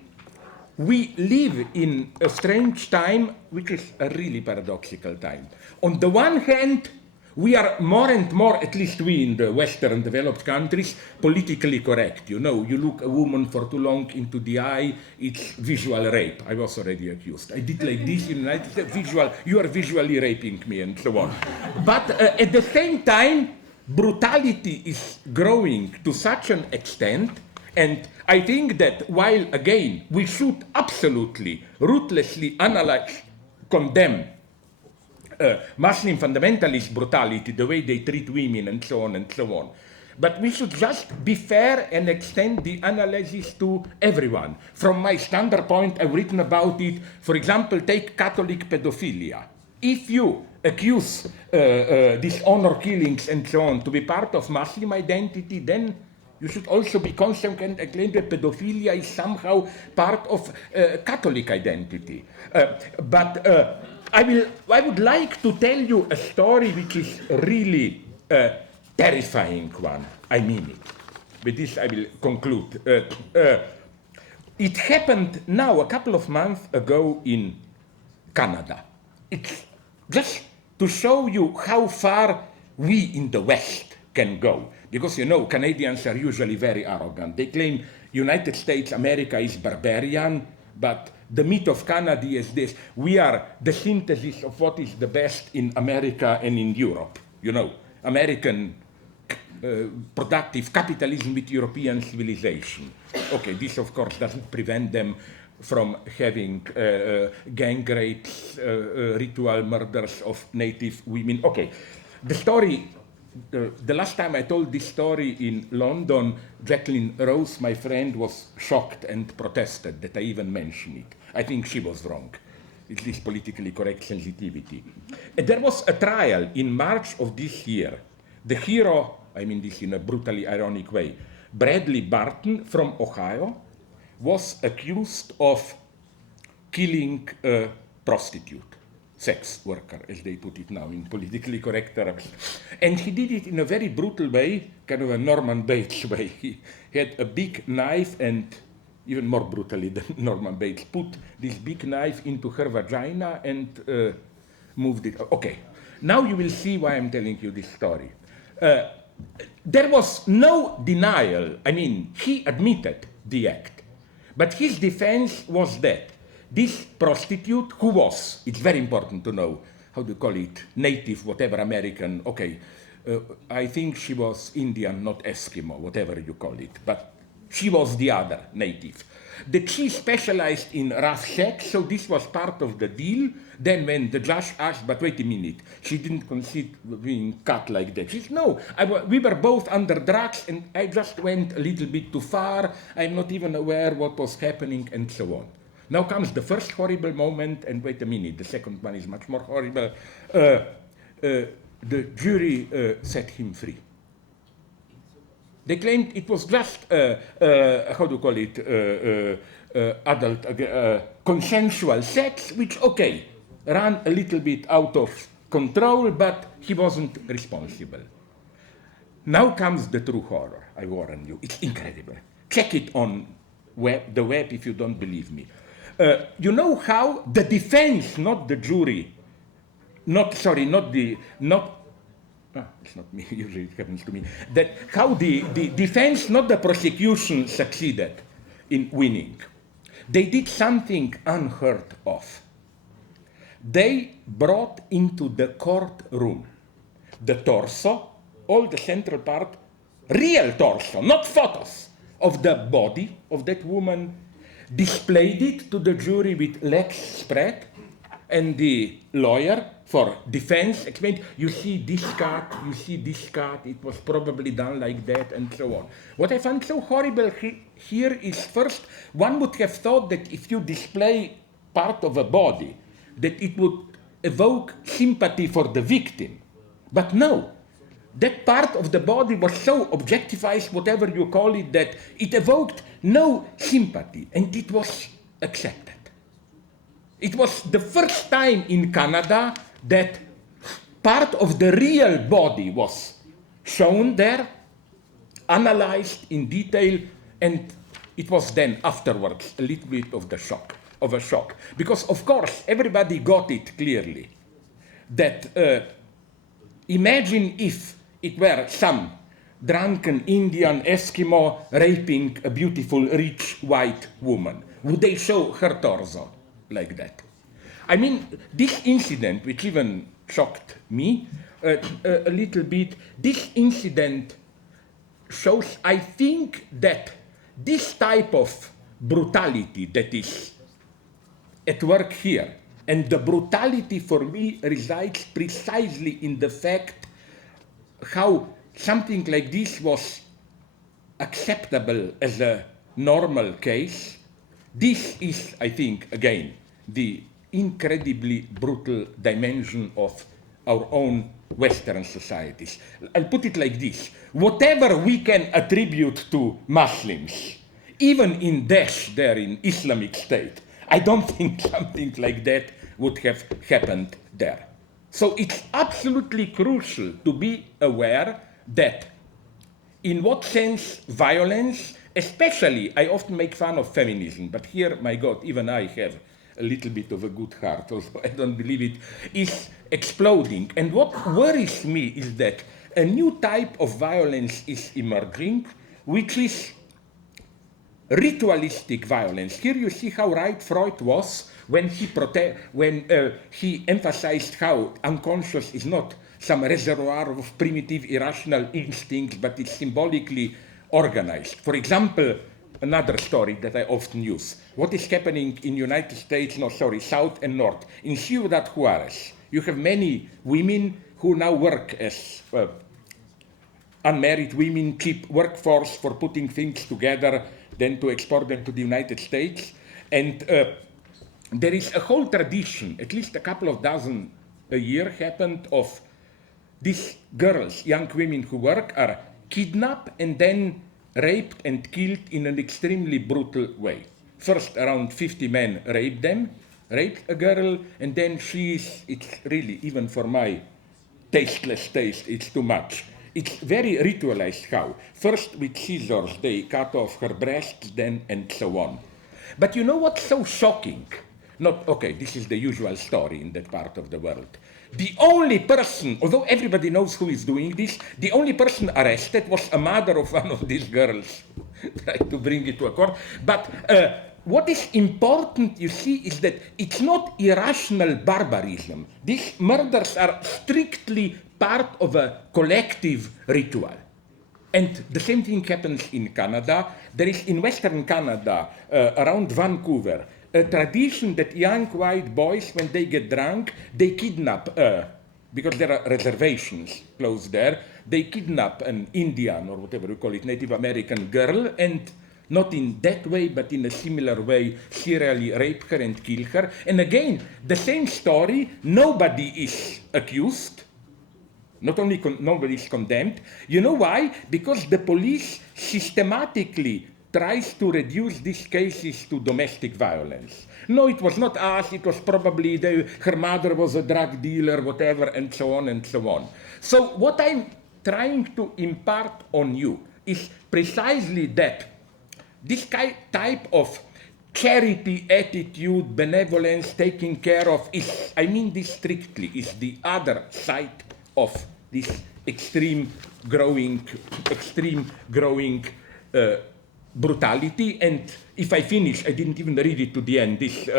we live in a strange time, which is a really paradoxical time. On the one hand, we are more and more, at least we in the Western developed countries, politically correct. You know, you look a woman for too long into the eye, it's visual rape. I was already accused. I did like this in the United States, you are visually raping me, and so on. But at the same time, brutality is growing to such an extent. And I think that while, again, we should absolutely, ruthlessly analyze, condemn Muslim fundamentalist brutality, the way they treat women and so on and so on. But we should just be fair and extend the analysis to everyone. From my standpoint, I've written about it. For example, take Catholic pedophilia. If you accuse dishonor killings and so on to be part of Muslim identity, then you should also be consequent and claim that pedophilia is somehow part of Catholic identity. But I would like to tell you a story which is really terrifying one. I mean it. With this I will conclude. It happened now a couple of months ago in Canada. It's just to show you how far we in the West can go. Because, you know, Canadians are usually very arrogant. They claim United States, America is barbarian, but the myth of Canada is this. We are the synthesis of what is the best in America and in Europe. You know, American productive capitalism with European civilization. Okay, this of course doesn't prevent them from having gang rapes, ritual murders of native women. Okay, the story, the last time I told this story in London, Jacqueline Rose, my friend, was shocked and protested that I even mentioned it. I think she was wrong. It's this politically correct sensitivity. And there was a trial in March of this year. The hero, I mean this in a brutally ironic way, Bradley Barton from Ohio, was accused of killing a prostitute, sex worker, as they put it now in politically correct terms. And he did it in a very brutal way, kind of a Norman Bates way. He had a big knife and, even more brutally than Norman Bates, put this big knife into her vagina and moved it. Okay, now you will see why I'm telling you this story. There was no denial. I mean, he admitted the act. But his defense was that this prostitute, who was, it's very important to know, how do you call it, native, whatever, American, okay, I think she was Indian, not Eskimo, whatever you call it, but she was the other native. That she specialized in rough sex, so this was part of the deal. Then when the judge asked, but wait a minute, she didn't concede being cut like that. She said, no, we were both under drugs and I just went a little bit too far. I'm not even aware what was happening and so on. Now comes the first horrible moment, and wait a minute, the second one is much more horrible. The jury set him free. They claimed it was just, how do you call it, adult, consensual sex, which, okay, ran a little bit out of control, but he wasn't responsible. Now comes the true horror, I warn you. It's incredible. Check it on the web if you don't believe me. You know how the defense, not the jury, it's not me, usually it happens to me, that how the defense, not the prosecution, succeeded in winning. They did something unheard of. They brought into the courtroom the torso, all the central part, real torso, not photos, of the body of that woman, displayed it to the jury with legs spread, and the lawyer for defense explained, you see this cut, it was probably done like that, and so on. What I find so horrible here is, first, one would have thought that if you display part of a body, that it would evoke sympathy for the victim. But no, that part of the body was so objectified, whatever you call it, that it evoked no sympathy, and it was accepted. It was the first time in Canada that part of the real body was shown there, analyzed in detail, and it was then afterwards a little bit of a shock. Because of course everybody got it clearly that imagine if it were some drunken Indian Eskimo raping a beautiful rich white woman. Would they show her torso like that? I mean, this incident, which even shocked me a little bit, this incident shows, I think, that this type of brutality that is at work here, and the brutality for me resides precisely in the fact how something like this was acceptable as a normal case. This is, I think, again, the incredibly brutal dimension of our own Western societies. I'll put it like this. Whatever we can attribute to Muslims, even in Daesh there in Islamic State, I don't think something like that would have happened there. So it's absolutely crucial to be aware that in what sense violence, especially, I often make fun of feminism, but here, my God, even I have a little bit of a good heart, although I don't believe it, is exploding. And what worries me is that a new type of violence is emerging, which is ritualistic violence. Here you see how right Freud was when he emphasized how unconscious is not some reservoir of primitive irrational instincts, but it's symbolically organized. For example, another story that I often use. What is happening in United States, South and North. In Ciudad Juarez, you have many women who now work as unmarried women, cheap workforce for putting things together, then to export them to the United States. And there is a whole tradition, at least a couple of dozen a year happened, of these girls, young women who work, are kidnapped and then raped and killed in an extremely brutal way. First, around 50 men raped a girl, and then it's really, even for my tasteless taste, it's too much. It's very ritualized how. First, with scissors, they cut off her breasts, then, and so on. But you know what's so shocking? This is the usual story in that part of the world. The only person, although everybody knows who is doing this, the only person arrested was a mother of one of these girls. Try to bring it to a court. But what is important, you see, is that it's not irrational barbarism. These murders are strictly part of a collective ritual. And the same thing happens in Canada. There is in Western Canada, around Vancouver, a tradition that young white boys, when they get drunk, they kidnap, because there are reservations close there, they kidnap an Indian, or whatever you call it, Native American girl, and not in that way, but in a similar way, serially rape her and kill her. And again, the same story, nobody is accused, not only nobody is condemned. You know why? Because the police systematically tries to reduce these cases to domestic violence. No, it was not us, it was probably her mother was a drug dealer, whatever, and so on and so on. So what I'm trying to impart on you is precisely that. This type of charity attitude, benevolence, taking care of is, I mean this strictly, is the other side of this extreme growing brutality. And if I finish, I didn't even read it to the end, this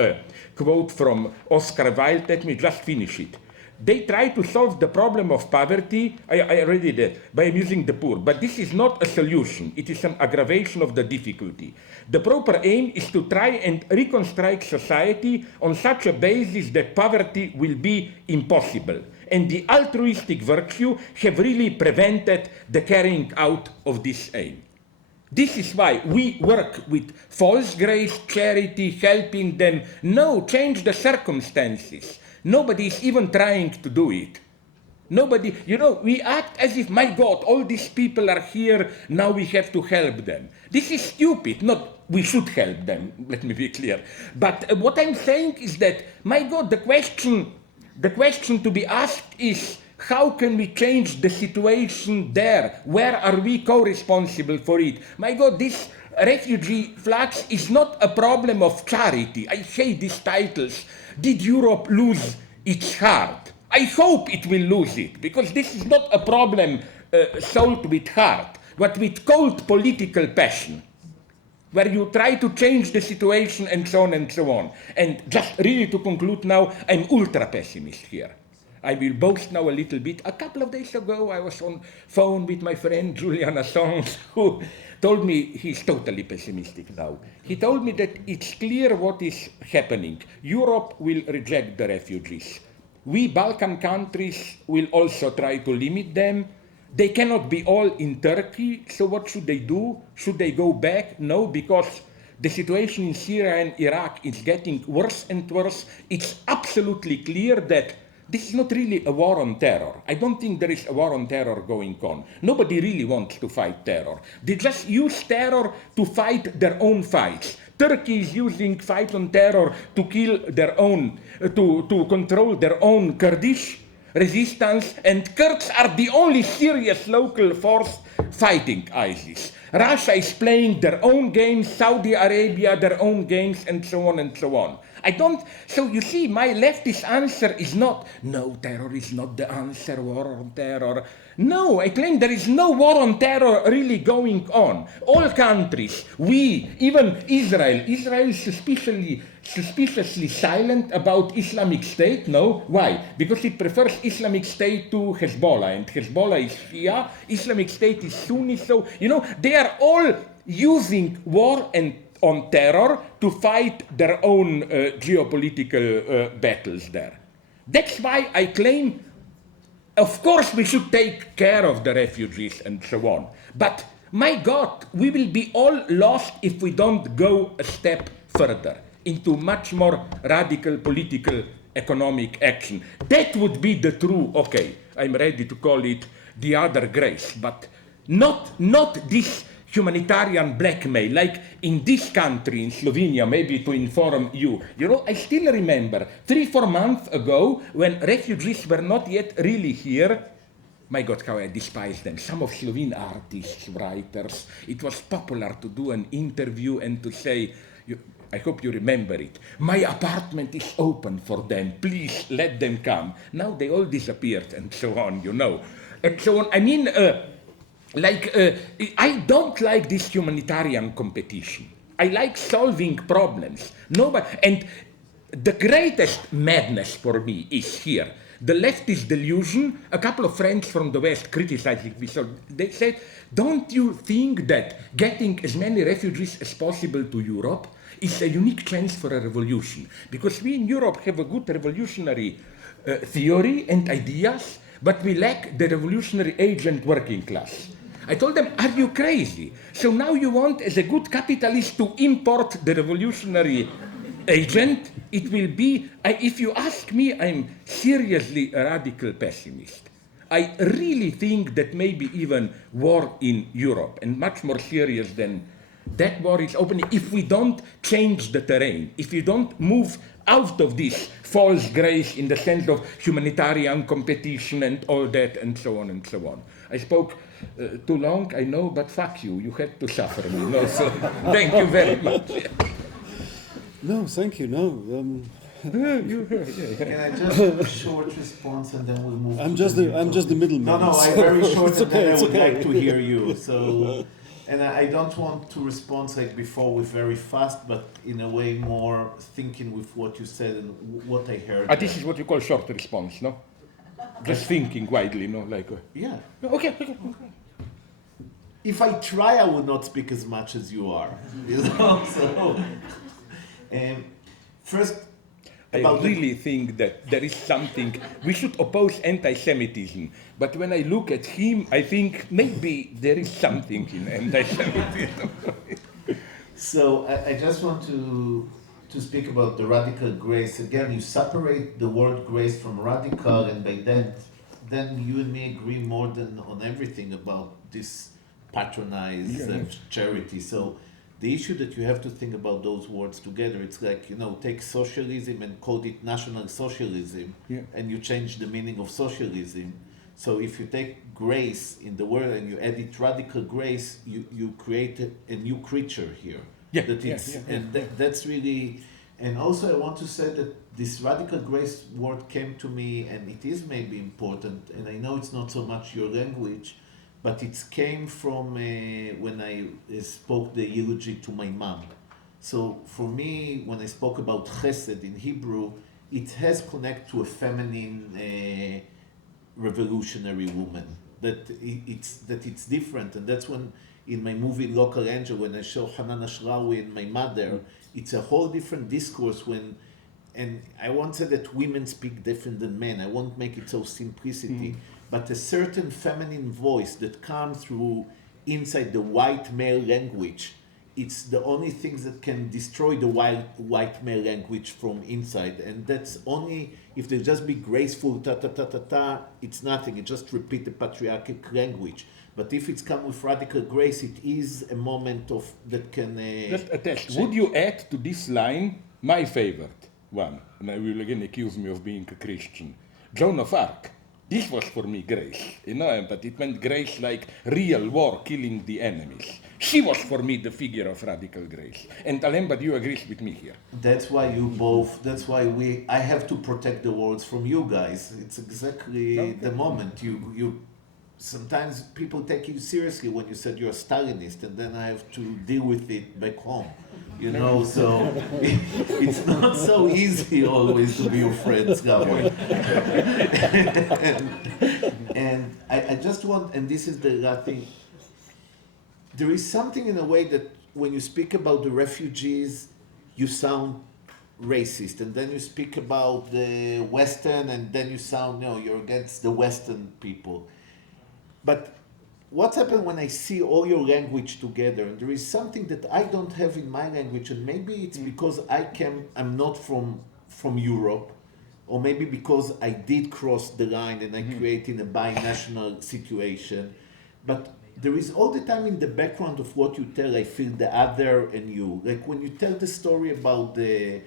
quote from Oscar Wilde, let me just finish it. They try to solve the problem of poverty, I read it, by amusing the poor, but this is not a solution, it is an aggravation of the difficulty. The proper aim is to try and reconstruct society on such a basis that poverty will be impossible. And the altruistic virtue have really prevented the carrying out of this aim. This is why we work with false grace, charity, helping them. No, change the circumstances. Nobody is even trying to do it. Nobody, we act as if, my God, all these people are here, now we have to help them. This is stupid, not we should help them, let me be clear. But what I'm saying is that, my God, the question to be asked is, how can we change the situation there? Where are we co-responsible for it? My God, this refugee flux is not a problem of charity. I hate these titles. Did Europe lose its heart? I hope it will lose it, because this is not a problem solved with heart, but with cold political passion, where you try to change the situation and so on and so on. And just really to conclude now, I'm ultra pessimist here. I will boast now a little bit. A couple of days ago, I was on phone with my friend Julian Assange, who told me he's totally pessimistic now. He told me that it's clear what is happening. Europe will reject the refugees. We Balkan countries will also try to limit them. They cannot be all in Turkey, so what should they do? Should they go back? No, because the situation in Syria and Iraq is getting worse and worse. It's absolutely clear that this is not really a war on terror. I don't think there is a war on terror going on. Nobody really wants to fight terror. They just use terror to fight their own fights. Turkey is using fight on terror to kill their own, to control their own Kurdish resistance, and Kurds are the only serious local force fighting ISIS. Russia is playing their own games, Saudi Arabia their own games, and so on and so on. So you see, my leftist answer is not, no, terror is not the answer, war on terror. No, I claim there is no war on terror really going on. All countries, we, even Israel is suspiciously silent about Islamic State. No, why? Because it prefers Islamic State to Hezbollah, and Hezbollah is Shia, Islamic State is Sunni, so, they are all using war and on terror to fight their own geopolitical battles there. That's why I claim, of course, we should take care of the refugees and so on. But my God, we will be all lost if we don't go a step further into much more radical political economic action. That would be the true, okay, I'm ready to call it the other grace, but not this humanitarian blackmail, like in this country, in Slovenia, maybe to inform you. You know, I still remember 3-4 months ago when refugees were not yet really here. My God, how I despise them. Some of Slovene artists, writers, it was popular to do an interview and to say, I hope you remember it, my apartment is open for them, please let them come. Now they all disappeared and so on, you know. And so on. I mean, I don't like this humanitarian competition. I like solving problems. And the greatest madness for me is here. The leftist delusion, a couple of friends from the West criticizing me, so they said, don't you think that getting as many refugees as possible to Europe is a unique chance for a revolution? Because we in Europe have a good revolutionary theory and ideas, but we lack the revolutionary agent working class. I told them, are you crazy? So now you want, as a good capitalist, to import the revolutionary agent? It will be, if you ask me, I'm seriously a radical pessimist. I really think that maybe even war in Europe, and much more serious than that war is opening, if we don't change the terrain, if we don't move out of this false grace in the sense of humanitarian competition and all that and so on and so on. I spoke too long, I know, but fuck you, you had to suffer me. No, so thank you very much. No, thank you. No, Can I just a short response and then we'll move? I'm just the middleman. No, I'm very short, It's and then I would okay. like to hear you. So, and I don't want to respond like before with very fast, but in a way more thinking with what you said and what I heard. This is what you call short response, no? Just thinking widely, no? Like. Yeah. Okay. If I try, I would not speak as much as you are. You know. So, first. I really think that there is something, we should oppose anti-Semitism, but when I look at him, I think maybe there is something in anti-Semitism. So I just want to speak about the radical grace. Again, you separate the word grace from radical, and by that, then you and me agree more than on everything about this patronized charity. So the issue that you have to think about those words together, it's like, you know, take socialism and call it national socialism, and you change the meaning of socialism. So if you take grace in the word and you add it radical grace, you create a new creature here. That's really, and also I want to say that this radical grace word came to me, and it is maybe important, and I know it's not so much your language, but it came from when I spoke the eulogy to my mom. So for me, when I spoke about chesed in Hebrew, it has connect to a feminine revolutionary woman. That it's different, and that's when in my movie Local Angel, when I show Hanan Ashrawi and my mother, it's a whole different discourse when. And I won't say that women speak different than men. I won't make it so simplicity. But a certain feminine voice that comes through inside the white male language, it's the only things that can destroy the white male language from inside. And that's only if they just be graceful, ta-ta-ta-ta-ta, it's nothing. It just repeat the patriarchal language. But if it's come with radical grace, it is a moment of that can... Just a test. Would you add to this line my favorite one? And I will again accuse me of being a Christian. Joan of Arc. This was for me grace, you know, but it meant grace like real war, killing the enemies. She was for me the figure of radical grace. And Alemba, you agree with me here? That's why I have to protect the words from you guys. It's exactly the moment. You sometimes people take you seriously when you said you're a Stalinist, and then I have to deal with it back home. You know, so it's not so easy always to be your friend, Slavoj. and I just want, and this is the last thing, there is something in a way that when you speak about the refugees, you sound racist, and then you speak about the Western, and then you sound, you're against the Western people. But what's happened when I see all your language together, and there is something that I don't have in my language, and maybe it's because I'm not from Europe, or maybe because I did cross the line and I created a binational situation. But there is all the time in the background of what you tell, I feel the other and you. Like when you tell the story about in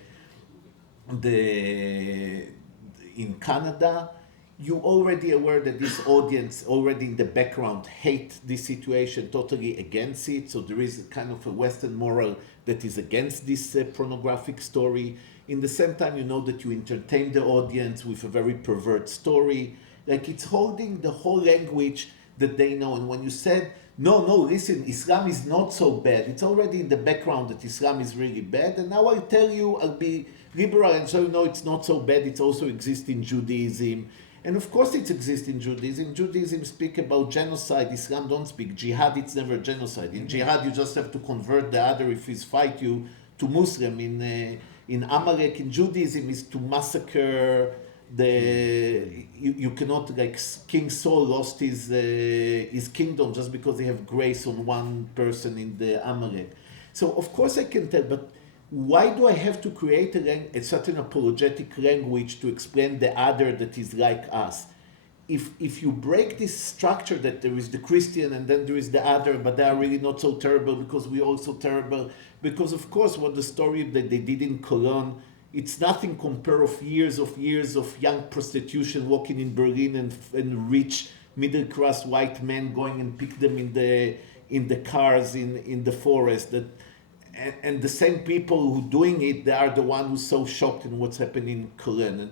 Canada, you're already aware that this audience already in the background hate this situation, totally against it. So there is a kind of a Western moral that is against this pornographic story. In the same time, you know that you entertain the audience with a very pervert story. Like it's holding the whole language that they know. And when you said, no, listen, Islam is not so bad. It's already in the background that Islam is really bad. And now I'll tell you, I'll be liberal and so it's not so bad. It also exists in Judaism. And of course it exists in Judaism. Judaism speak about genocide. Islam don't speak. Jihad, it's never genocide. In jihad, you just have to convert the other if he's fight you to Muslim. In Amalek, in Judaism, is to massacre you cannot, like King Saul lost his kingdom just because they have grace on one person in the Amalek. So of course I can tell, but why do I have to create a certain apologetic language to explain the other that is like us? If you break this structure that there is the Christian and then there is the other, but they are really not so terrible because we're also terrible, because of course what the story that they did in Cologne, it's nothing compared of years of young prostitution walking in Berlin and rich middle class white men going and pick them in the cars in the forest. And the same people who doing it, they are the one who's so shocked in what's happening in Cologne. And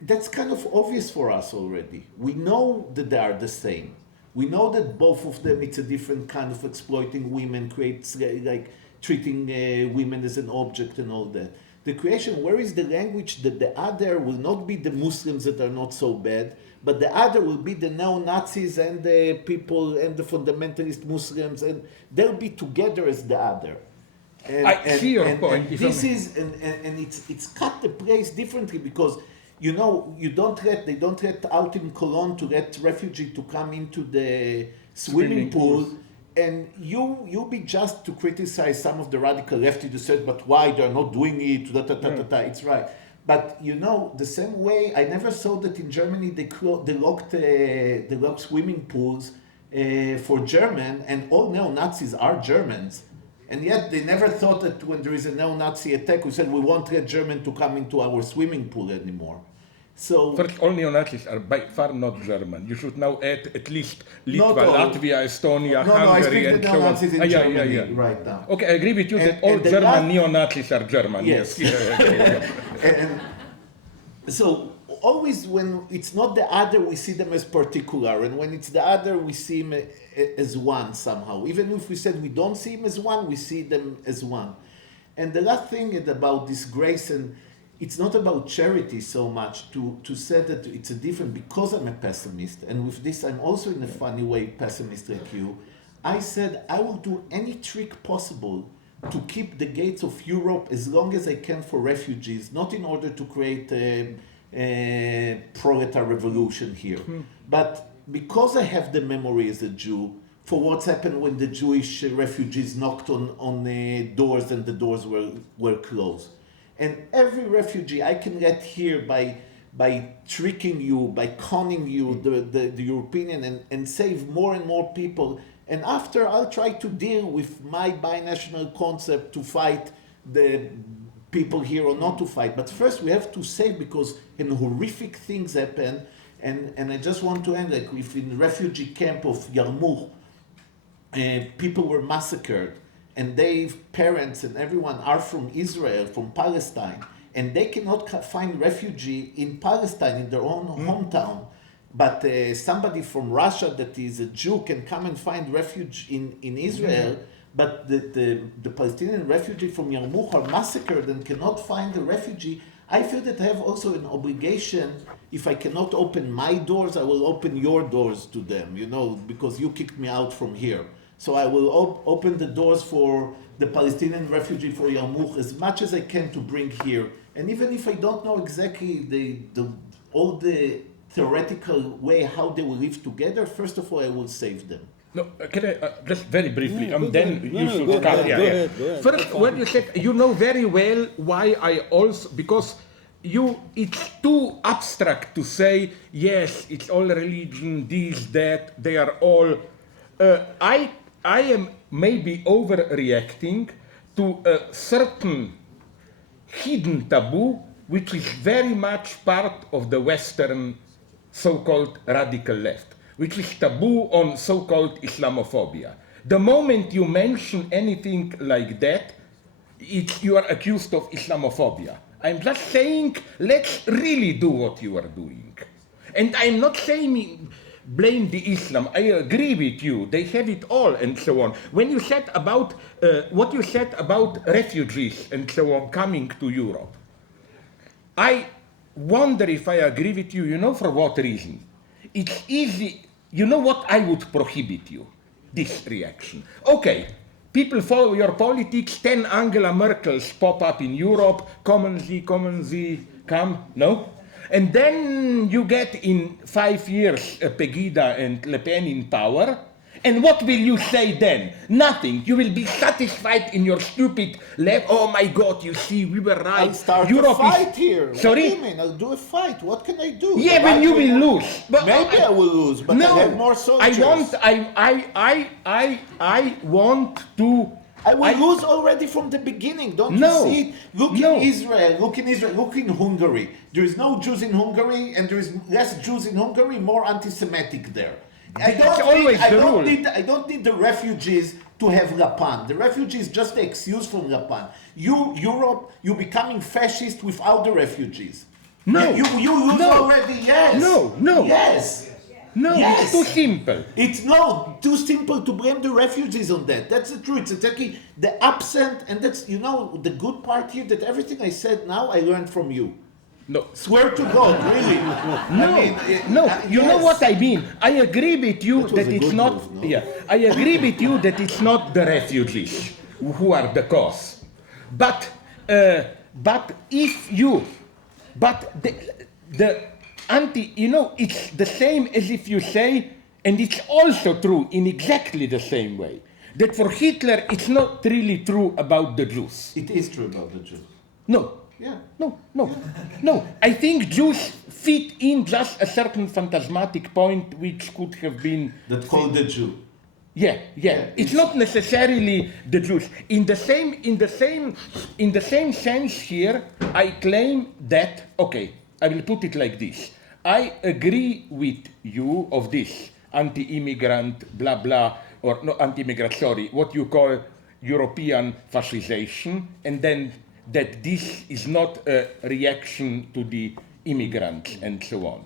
that's kind of obvious for us already. We know that they are the same. We know that both of them, it's a different kind of exploiting women, creates like treating women as an object and all that. The creation, where is the language that the other will not be the Muslims that are not so bad, but the other will be the neo-Nazis and the people and the fundamentalist Muslims, and they'll be together as the other. I see your point. And this is, and it's cut the place differently because, they don't let out in Cologne to let refugee to come into the swimming pool. And you'll be just to criticize some of the radical leftists who said, but why they're not doing it, It's right. But the same way, I never saw that in Germany they locked swimming pools for German, and all neo-Nazis are Germans. And yet they never thought that when there is a neo-Nazi attack, we said we won't let German to come into our swimming pool anymore. So first, all neo-Nazis are by far not German. You should now add at least Litva, Latvia, Estonia, Hungary, and so on. No, I speak the neo-Nazis in Germany right now. Okay, I agree with you that all German neo-Nazis are German. Yes. And so always when it's not the other, we see them as particular. And when it's the other, we see them as one somehow. Even if we said we don't see them as one, we see them as one. And the last thing is about this grace, and it's not about charity so much to say that it's a different, because I'm a pessimist, and with this I'm also in a funny way pessimist like you. I said I will do any trick possible to keep the gates of Europe as long as I can for refugees, not in order to create a proletariat revolution here, but because I have the memory as a Jew for what's happened when the Jewish refugees knocked on doors and the doors were closed. And every refugee I can get here by tricking you, by conning you, the European, and save more and more people. And after, I'll try to deal with my binational concept to fight the people here or not to fight. But first we have to save, because horrific things happen. And I just want to end, like if in the refugee camp of Yarmouk, people were massacred. And their parents and everyone are from Israel, from Palestine, and they cannot find refugee in Palestine, in their own hometown. But somebody from Russia that is a Jew can come and find refuge in Israel, but the Palestinian refugee from Yarmouk are massacred and cannot find a refugee. I feel that I have also an obligation. If I cannot open my doors, I will open your doors to them, because you kicked me out from here. So I will open the doors for the Palestinian refugee for Yarmouk as much as I can to bring here. And even if I don't know exactly all the theoretical way how they will live together, first of all, I will save them. No, can I just very briefly, Yeah, and go then ahead. you No, should go cut. ahead, Yeah, go yeah. ahead, go ahead. First, when you said, you know very well why I also, because it's too abstract to say, yes, it's all religion, this, that, they are all. I am maybe overreacting to a certain hidden taboo, which is very much part of the Western so-called radical left, which is taboo on so-called Islamophobia. The moment you mention anything like that, you are accused of Islamophobia. I'm just saying, let's really do what you are doing. And I'm not saying blame the Islam. I agree with you. They have it all and so on. When you said about what you said about refugees and so on coming to Europe, I wonder if I agree with you. You know for what reason? It's easy. You know what I would prohibit you? This reaction. Okay, people follow your politics. 10 Angela Merkels pop up in Europe. Kommen Sie, come. No? And then you get in 5 years Pegida and Le Pen in power. And what will you say then? Nothing. You will be satisfied in your stupid left. Oh my God, you see, we were right. I'll start Europe a fight is... Here. Sorry? What do you mean? I'll do a fight. What can I do? Yeah, when you will lose. But Maybe I will lose, but no, I have more soldiers. I want to... I will lose already from the beginning. Don't No. you see it? Look No. in Israel, look in Hungary. There is no Jews in Hungary, and there is less Jews in Hungary, more anti-Semitic there. I don't need the refugees to have Lapan. The refugees just the excuse from Lapan. Europe, you're becoming fascist without the refugees. No. You lose No. already, yes. No. Yes. No, Yes. it's too simple. It's too simple to blame the refugees on that. That's the truth. It's exactly the absent, and that's, the good part here, that everything I said now, I learned from you. No. Swear to God, really. No, you know yes. what I mean. I agree with you That was that a it's good not. move, no? Yeah, I agree with you that it's not the refugees who are the cause. But if you, the anti, it's the same as if you say, and it's also true in exactly the same way, that for Hitler it's not really true about the Jews. It is true about the Jews. No. Yeah. No. I think Jews fit in just a certain phantasmatic point which could have been... That called the Jew. Yeah. It's not necessarily the Jews. In the same sense here, I claim that, okay, I will put it like this. I agree with you of this anti-immigrant, blah, blah, or no, anti-immigrant, sorry, what you call European fascisation, and then that this is not a reaction to the immigrants and so on.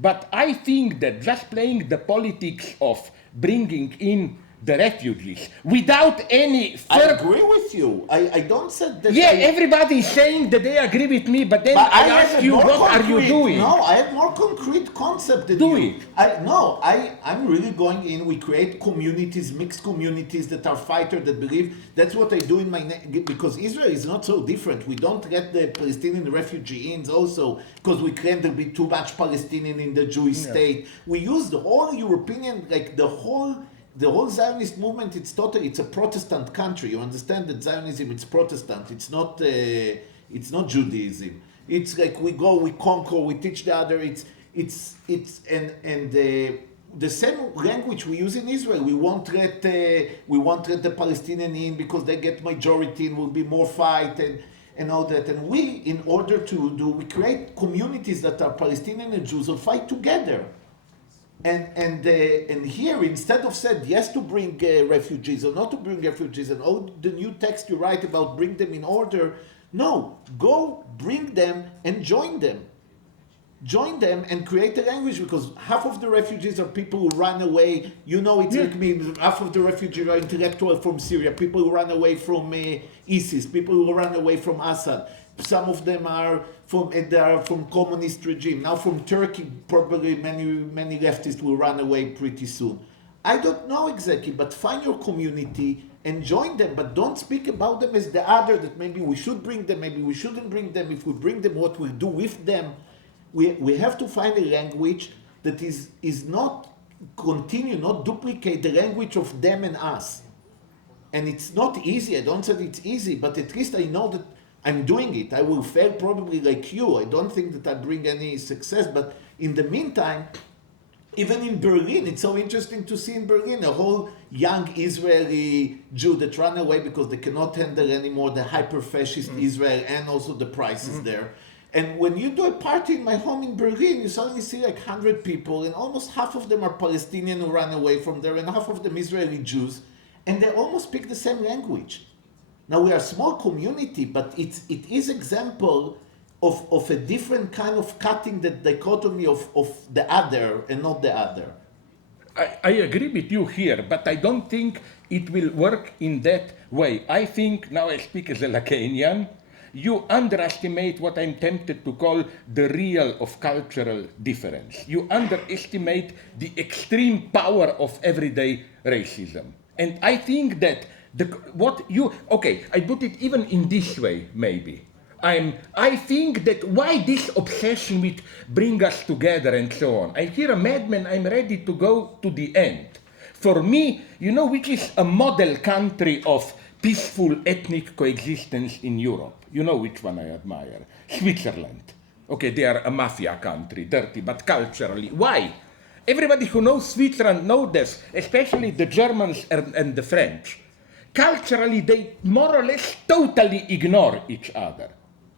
But I think that just playing the politics of bringing in the refugees without any... I agree with you. I don't say that... Yeah, everybody is saying that they agree with me, but then I ask you, what are you doing? No, I have more concrete concept than Do you. it. I'm really going in. We create communities, mixed communities that are fighters, that believe. That's what I do in my... Because Israel is not so different. We don't let the Palestinian refugee in also because we claim there'll be too much Palestinian in the Jewish state. We use the whole European, like the whole Zionist movement, it's a Protestant country. You understand that Zionism, it's Protestant. It's not Judaism. It's like we go, we conquer, we teach the other. The same language we use in Israel. We won't let the Palestinian in because they get majority and will be more fight and all that. And we, in order we create communities that are Palestinian and Jews will fight together. And here, instead of said yes to bring refugees or not to bring refugees, and all the new text you write about bring them in order, no, go bring them and join them. Join them and create a language, because half of the refugees are people who run away. It's like me, half of the refugees are intellectuals from Syria, people who run away from ISIS, people who run away from Assad. Some of them are from communist regime. Now from Turkey, probably many leftists will run away pretty soon. I don't know exactly, but find your community and join them, but don't speak about them as the other, that maybe we should bring them, maybe we shouldn't bring them. If we bring them, what we'll do with them. We have to find a language that is not not duplicate the language of them and us. And it's not easy. I don't say it's easy, but at least I know that I'm doing it. I will fail probably like you. I don't think that I bring any success, but in the meantime, even in Berlin, it's so interesting to see in Berlin a whole young Israeli Jew that ran away because they cannot handle anymore the hyper-fascist Israel and also the prices there. And when you do a party in my home in Berlin, you suddenly see like 100 people, and almost half of them are Palestinian who ran away from there, and half of them Israeli Jews, and they almost speak the same language. Now we are a small community, but it is example of a different kind of cutting the dichotomy of the other and not the other. I agree with you here, but I don't think it will work in that way. I think, now I speak as a Lacanian, you underestimate what I'm tempted to call the real of cultural difference. You underestimate the extreme power of everyday racism. And I think that I put it even in this way, maybe. I think that why this obsession with bring us together and so on. I hear a madman, I'm ready to go to the end. For me, which is a model country of peaceful ethnic coexistence in Europe. You know which one I admire. Switzerland. Okay, they are a mafia country, dirty, but culturally. Why? Everybody who knows Switzerland knows this, especially the Germans and the French. Culturally, they more or less totally ignore each other.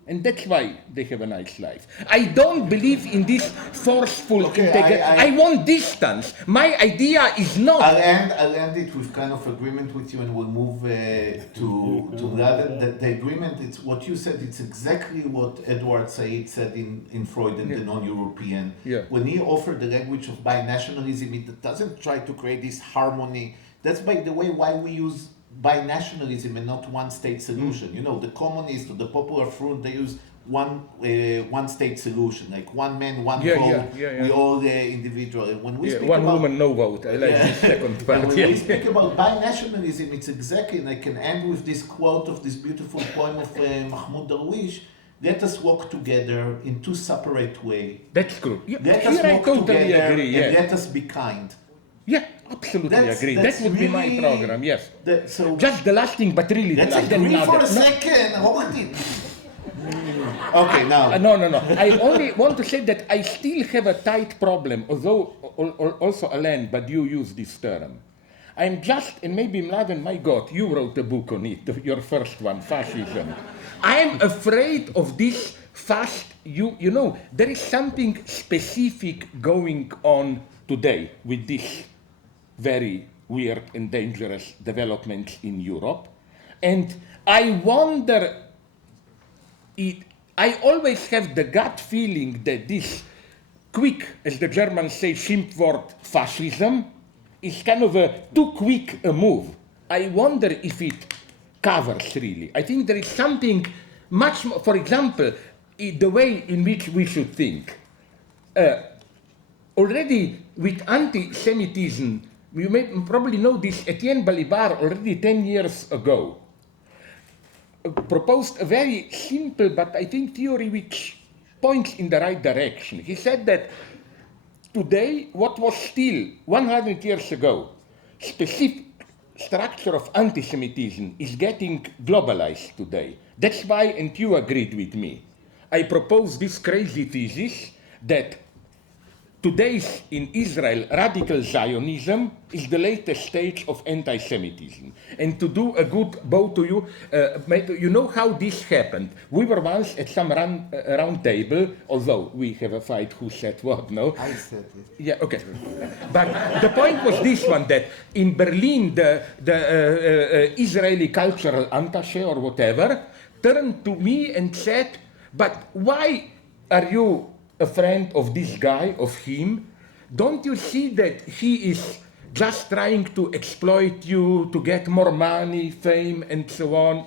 And that's why they have a nice life. I don't believe in this forceful integration. I want distance. My idea is not... I'll end it with kind of agreement with you, and we'll move to Mladen. The agreement, it's what you said, it's exactly what Edward Said said in Freud and the non-European. Yeah. When he offered the language of binationalism, it doesn't try to create this harmony. That's, by the way, why we use binationalism and not one-state solution. The communists or the Popular Front, they use one-state solution, like one man, one vote. We all individual. And when we speak one about, woman, no vote. I like the second part. When we speak about binationalism, it's exactly, and I can end with this quote of this beautiful poem of Mahmoud Darwish: "Let us walk together in two separate ways. That's good. Yeah, Let here us I walk totally together agree. and Yeah. let us be kind." Yeah, absolutely agree. That's That would be my really program, yes. So Just the last thing, but really the let's last. agree for a second. Hold it. Okay, now. No. I only want to say that I still have a tight problem, although also Alain, but you use this term. I'm just, and maybe Mladen, my God, you wrote a book on it, your first one, fascism. I'm afraid of this there is something specific going on today with this very weird and dangerous developments in Europe. And I wonder, I always have the gut feeling that this quick, as the Germans say, Schimpfwort fascism is kind of a too quick a move. I wonder if it covers really. I think there is something much more, for example, the way in which we should think. Already with anti-Semitism, you may probably know this, Etienne Balibar already 10 years ago proposed a very simple but I think theory which points in the right direction. He said that today what was still 100 years ago specific structure of anti-Semitism is getting globalized today. That's why, and you agreed with me, I propose this crazy thesis that today's in Israel radical Zionism is the latest stage of anti-Semitism. And to do a good bow to you, you know how this happened. We were once at some round table, although we have a fight who said what, no? I said it. Yeah, okay. But the point was this one, that in Berlin, the Israeli cultural attaché or whatever turned to me and said, but why are you a friend of this guy, of him? Don't you see that he is just trying to exploit you to get more money, fame, and so on?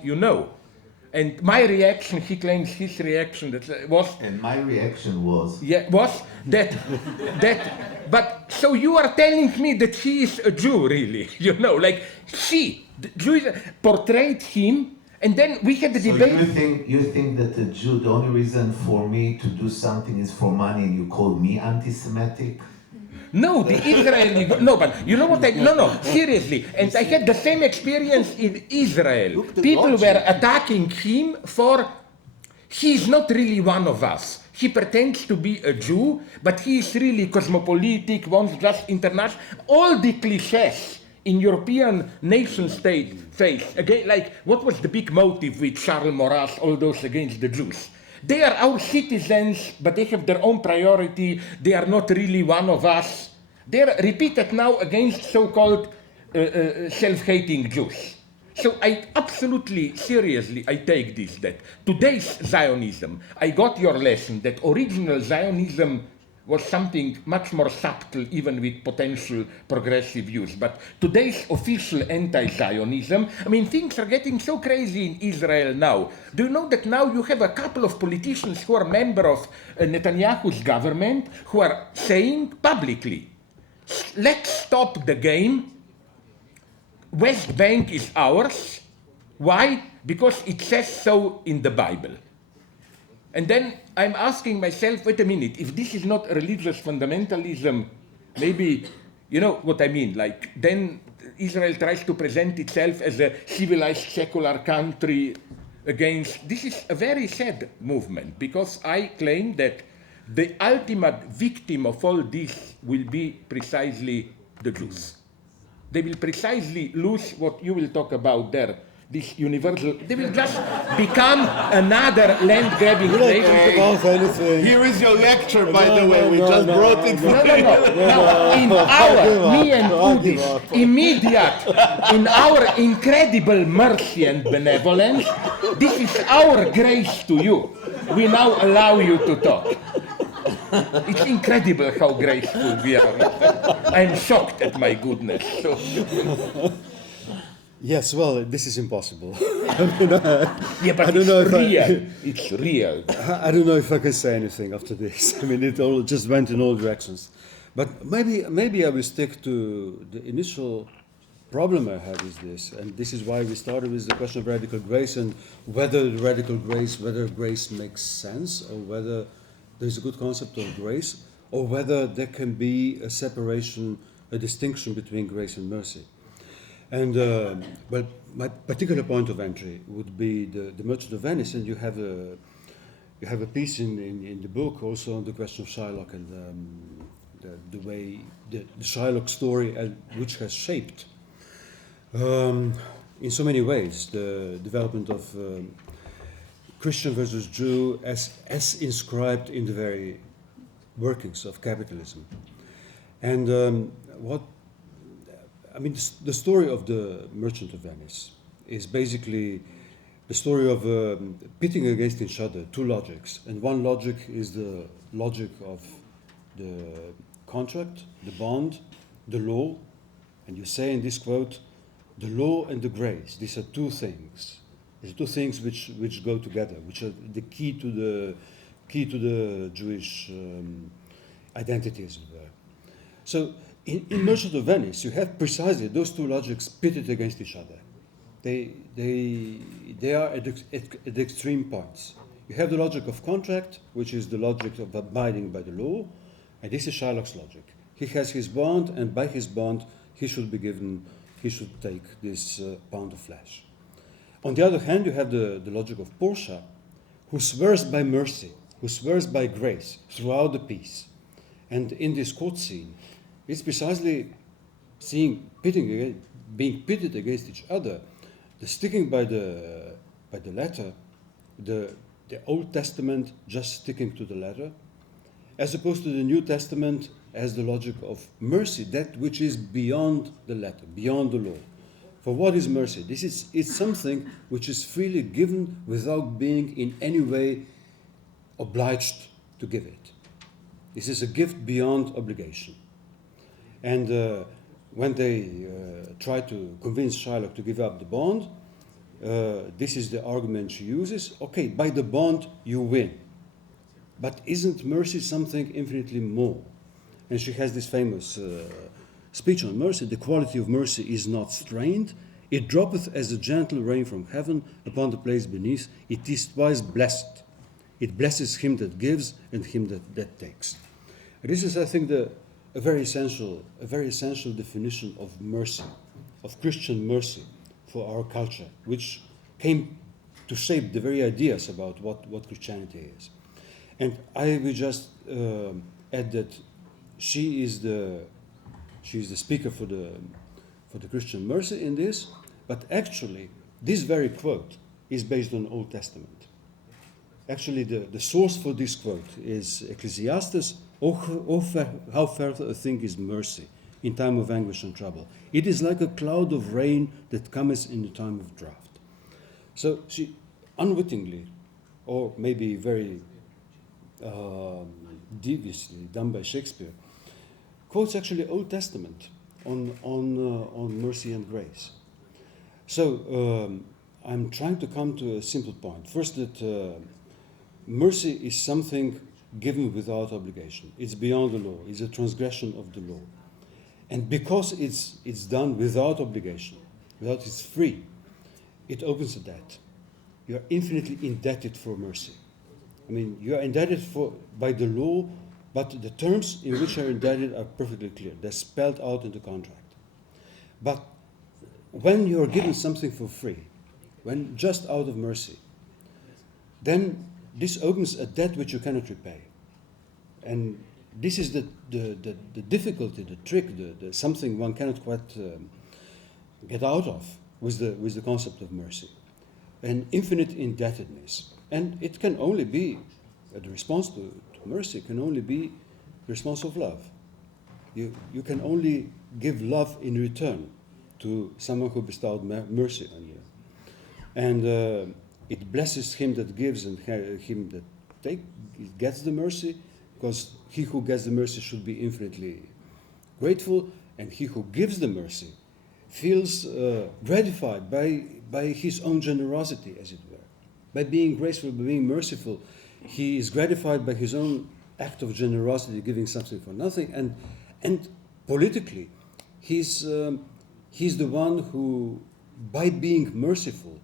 And my reaction, he claims his reaction that was, And my reaction was, yeah, was that, but so you are telling me that he is a Jew, really? You know, like the Jews portrayed him, and then we had the so debate. you think that the Jew, the only reason for me to do something is for money, and you call me anti-Semitic? No, the Israeli, no, but you know what no, seriously. And I had the same experience in Israel. People were attacking him for, he's not really one of us. He pretends to be a Jew, but he is really cosmopolitic, wants just international, all the cliches in European nation state face. Again, like, what was the big motive with Charles Maurras, all those against the Jews? They are our citizens, but they have their own priority. They are not really one of us. They are repeated now against so-called self-hating Jews. So I absolutely, seriously, I take this, that today's Zionism, I got your lesson that original Zionism was something much more subtle, even with potential progressive views. But today's official anti-Zionism, I mean, things are getting so crazy in Israel now. Do you know that now you have a couple of politicians who are members of Netanyahu's government who are saying publicly, let's stop the game. West Bank is ours. Why? Because it says so in the Bible. And then I'm asking myself, wait a minute, if this is not religious fundamentalism, maybe, you know what I mean, like then Israel tries to present itself as a civilized secular country against, this is a very sad movement, because I claim that the ultimate victim of all this will be precisely the Jews. They will precisely lose what you will talk about there, this universal, they will just become another land-grabbing nation. Here is your lecture, by the way, we just brought it for you. No. In our, me and Udis, immediate, in our incredible mercy and benevolence, this is our grace to you. We now allow you to talk. It's incredible how graceful we are. I'm shocked at my goodness. So. Yes, well, this is impossible. Yeah, but I don't know if real. It's real. I don't know if I can say anything after this. I mean, it all just went in all directions. But maybe I will stick to the initial problem I had with this, and this is why we started with the question of radical grace and whether grace makes sense, or whether there's a good concept of grace, or whether there can be a separation, a distinction between grace and mercy. And well, my particular point of entry would be the Merchant of Venice, and you have a piece in the book also on the question of Shylock and the way the Shylock story, which has shaped in so many ways the development of Christian versus Jew as inscribed in the very workings of capitalism. And the story of the Merchant of Venice is basically the story of pitting against each other two logics. And one logic is the logic of the contract, the bond, the law. And you say in this quote, the law and the grace, these are two things. These are two things which go together, which are the key to the Jewish identity, as it were. So in Merchant of Venice, you have precisely those two logics pitted against each other. They are at the extreme points. You have the logic of contract, which is the logic of abiding by the law, and this is Shylock's logic. He has his bond, and by his bond, he should take this pound of flesh. On the other hand, you have the logic of Portia, who swears by mercy, who swears by grace throughout the piece. And in this court scene, it's precisely being pitted against each other, the sticking by the letter, the Old Testament just sticking to the letter, as opposed to the New Testament as the logic of mercy, that which is beyond the letter, beyond the law. For what is mercy? It's something which is freely given without being in any way obliged to give it. This is a gift beyond obligation. And when they try to convince Shylock to give up the bond, This is the argument she uses. Okay, by the bond you win. But isn't mercy something infinitely more? And she has this famous speech on mercy. The quality of mercy is not strained. It droppeth as a gentle rain from heaven upon the place beneath. It is twice blessed. It blesses him that gives and him that takes. And this is, I think, a very essential definition of mercy, of Christian mercy for our culture, which came to shape the very ideas about what Christianity is. And I will just add that she is the speaker for the Christian mercy in this, but actually this very quote is based on Old Testament. Actually, the source for this quote is Ecclesiastes. How fair a thing is mercy in time of anguish and trouble. It is like a cloud of rain that cometh in the time of drought. So she unwittingly, or maybe very deviously done by Shakespeare, quotes actually Old Testament on mercy and grace. So I'm trying to come to a simple point. First, that mercy is something given without obligation. It's beyond the law. It's a transgression of the law. And because it's done without obligation, without it's free, it opens a debt. You are infinitely indebted for mercy. I mean, you are indebted by the law, but the terms in which you are indebted are perfectly clear. They're spelled out in the contract. But when you are given something for free, when just out of mercy, then this opens a debt which you cannot repay. And this is the difficulty, the trick, the something one cannot quite get out of with the concept of mercy. An infinite indebtedness. And it can only be, the response to mercy can only be the response of love. You can only give love in return to someone who bestowed mercy on you. And it blesses him that gives and him that gets the mercy, because he who gets the mercy should be infinitely grateful, and he who gives the mercy feels gratified by his own generosity, as it were. By being graceful, by being merciful, he is gratified by his own act of generosity, giving something for nothing. And politically, he's the one who, by being merciful,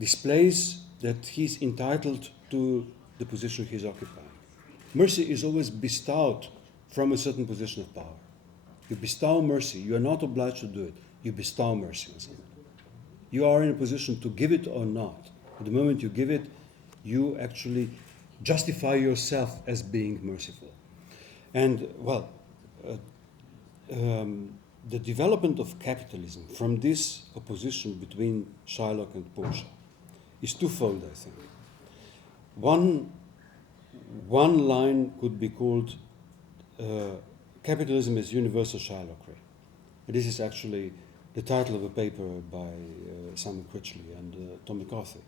displays that he's entitled to the position he's occupying. Mercy is always bestowed from a certain position of power. You bestow mercy. You are not obliged to do it. You bestow mercy on someone. You are in a position to give it or not. At the moment you give it, you actually justify yourself as being merciful. And, well, the development of capitalism from this opposition between Shylock and Portia is twofold, I think. One line could be called Capitalism is Universal Shylockry. This is actually the title of a paper by Simon Critchley and Tom McCarthy.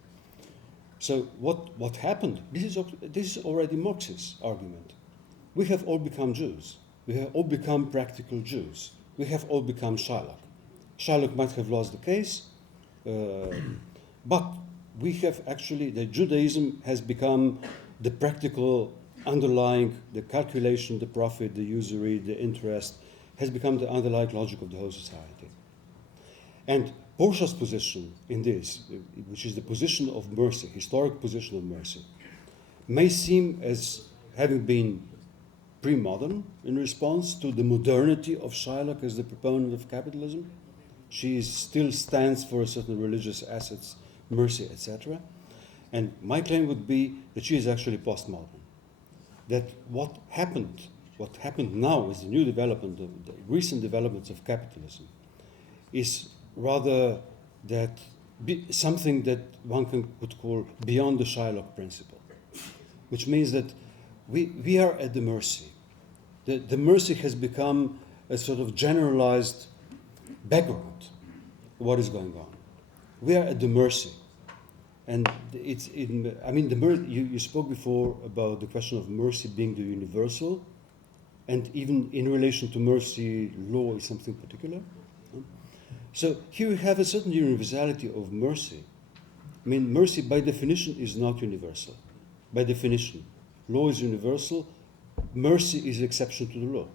So what happened? This is already Marx's argument. We have all become Jews. We have all become practical Jews. We have all become Shylock. Shylock might have lost the case, but we have actually, the Judaism has become the practical underlying, the calculation, the profit, the usury, the interest, has become the underlying logic of the whole society. And Portia's position in this, which is the position of mercy, historic position of mercy, may seem as having been pre-modern in response to the modernity of Shylock as the proponent of capitalism. She still stands for certain religious assets, mercy, etc. And my claim would be that she is actually postmodern. That what happened now is the new development, the recent developments of capitalism, is rather that something that one could call beyond the Shylock principle, which means that we are at the mercy. The mercy has become a sort of generalized background of what is going on. We are at the mercy. And you spoke before about the question of mercy being the universal, and even in relation to mercy, law is something particular. So here we have a certain universality of mercy, I mean, mercy by definition is not universal. By definition, law is universal. Mercy is an exception to the law.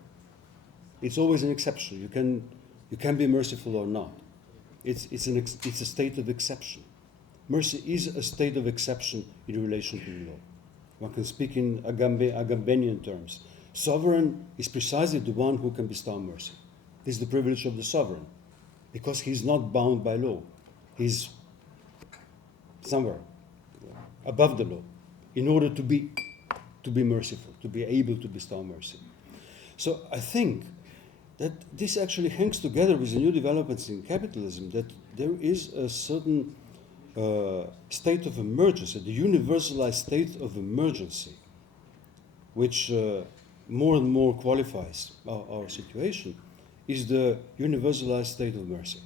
It's always an exception. You can be merciful or not. It's a state of exception. Mercy is a state of exception in relation to the law. One can speak in Agambenian terms. Sovereign is precisely the one who can bestow mercy. This is the privilege of the sovereign, because he's not bound by law. He's somewhere above the law in order to be merciful, to be able to bestow mercy. So I think that this actually hangs together with the new developments in capitalism, that there is a certain state of emergency, the universalized state of emergency, which more and more qualifies our situation, is the universalized state of mercy.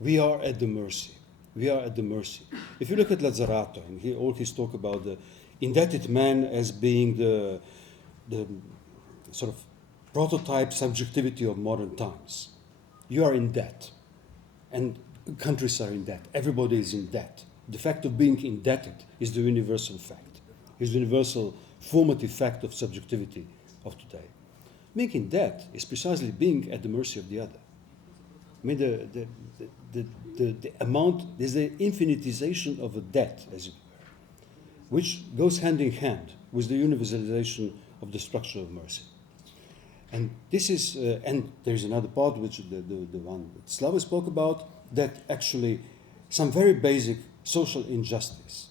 We are at the mercy. We are at the mercy. If you look at Lazzarato, and he always talk about the indebted man as being the sort of prototype subjectivity of modern times. You are in debt, and countries are in debt. Everybody is in debt. The fact of being indebted is the universal fact, is the universal formative fact of subjectivity of today. Being in debt is precisely being at the mercy of the other. I mean, the amount, there's the infinitization of a debt, as it were, which goes hand in hand with the universalization of the structure of mercy. And this is, and there's another part, which the one that Slavoj spoke about, that actually some very basic social injustice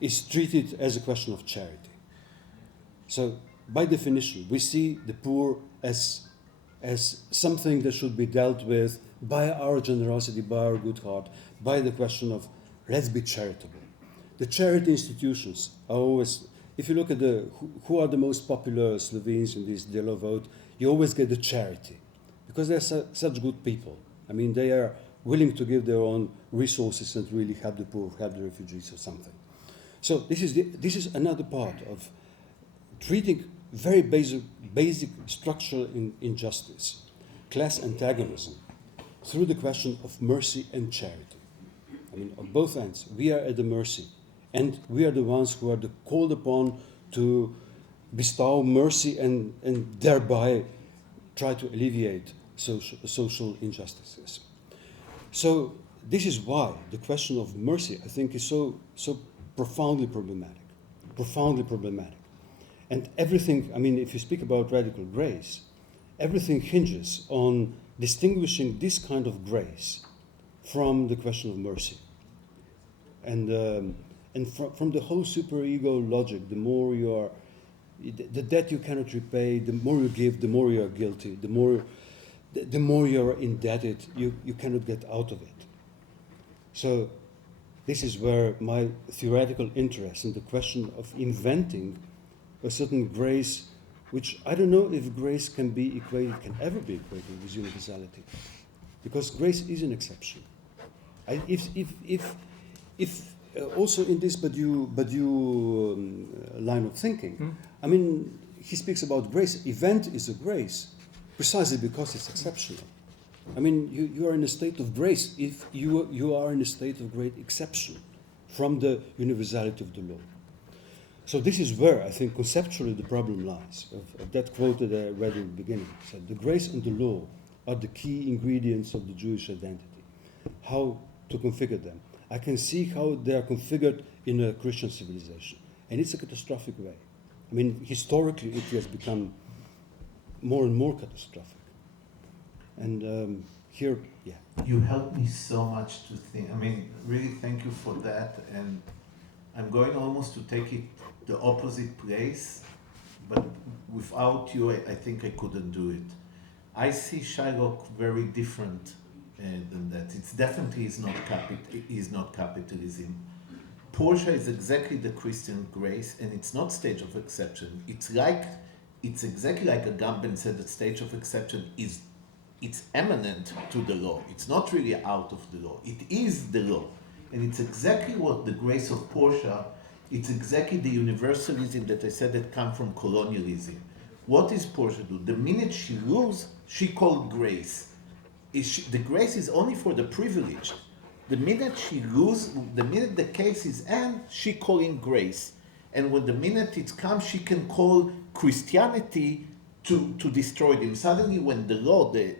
is treated as a question of charity. So, by definition, we see the poor as something that should be dealt with by our generosity, by our good heart, by the question of let's be charitable. The charity institutions are always, if you look at who are the most popular Slovenes in this Delo vote, you always get the charity, because they're such good people. I mean, they are willing to give their own resources and really help the poor, help the refugees or something. So this is another part of treating very basic structural injustice, class antagonism, through the question of mercy and charity. I mean, on both ends, we are at the mercy, and we are the ones who are called upon to bestow mercy and thereby try to alleviate social injustices. So this is why the question of mercy, I think, is so profoundly problematic. And everything, I mean, if you speak about radical grace, everything hinges on distinguishing this kind of grace from the question of mercy. And from the whole superego logic, the more you are, the debt you cannot repay, the more you give, the more you are guilty, the more you are indebted, you cannot get out of it. So this is where my theoretical interest in the question of inventing a certain grace, which I don't know if grace can ever be equated with universality, because grace is an exception. If also in this Badiou line of thinking, I mean, he speaks about grace. Event is a grace, precisely because it's exceptional. I mean, you are in a state of grace if you are in a state of great exception from the universality of the law. So this is where I think conceptually the problem lies, of that quote that I read in the beginning. So the grace and the law are the key ingredients of the Jewish identity. How to configure them? I can see how they are configured in a Christian civilization, and it's a catastrophic way. I mean, historically it has become more and more catastrophic. And here, yeah. You helped me so much to think. I mean, really thank you for that. And I'm going almost to take it the opposite place, but without you, I think I couldn't do it. I see Shylock very different than that. It's definitely is not capitalism. Portia is exactly the Christian grace, and it's not stage of exception. It's exactly like Agamben said that stage of exception it's eminent to the law. It's not really out of the law. It is the law. And it's exactly what the grace of Portia, it's exactly the universalism that I said that come from colonialism. What does Portia do? The minute she rules, she called grace. The grace is only for the privileged. the minute the case is end, she calling grace. And when the minute it comes, she can call Christianity to destroy them. Suddenly when the law, the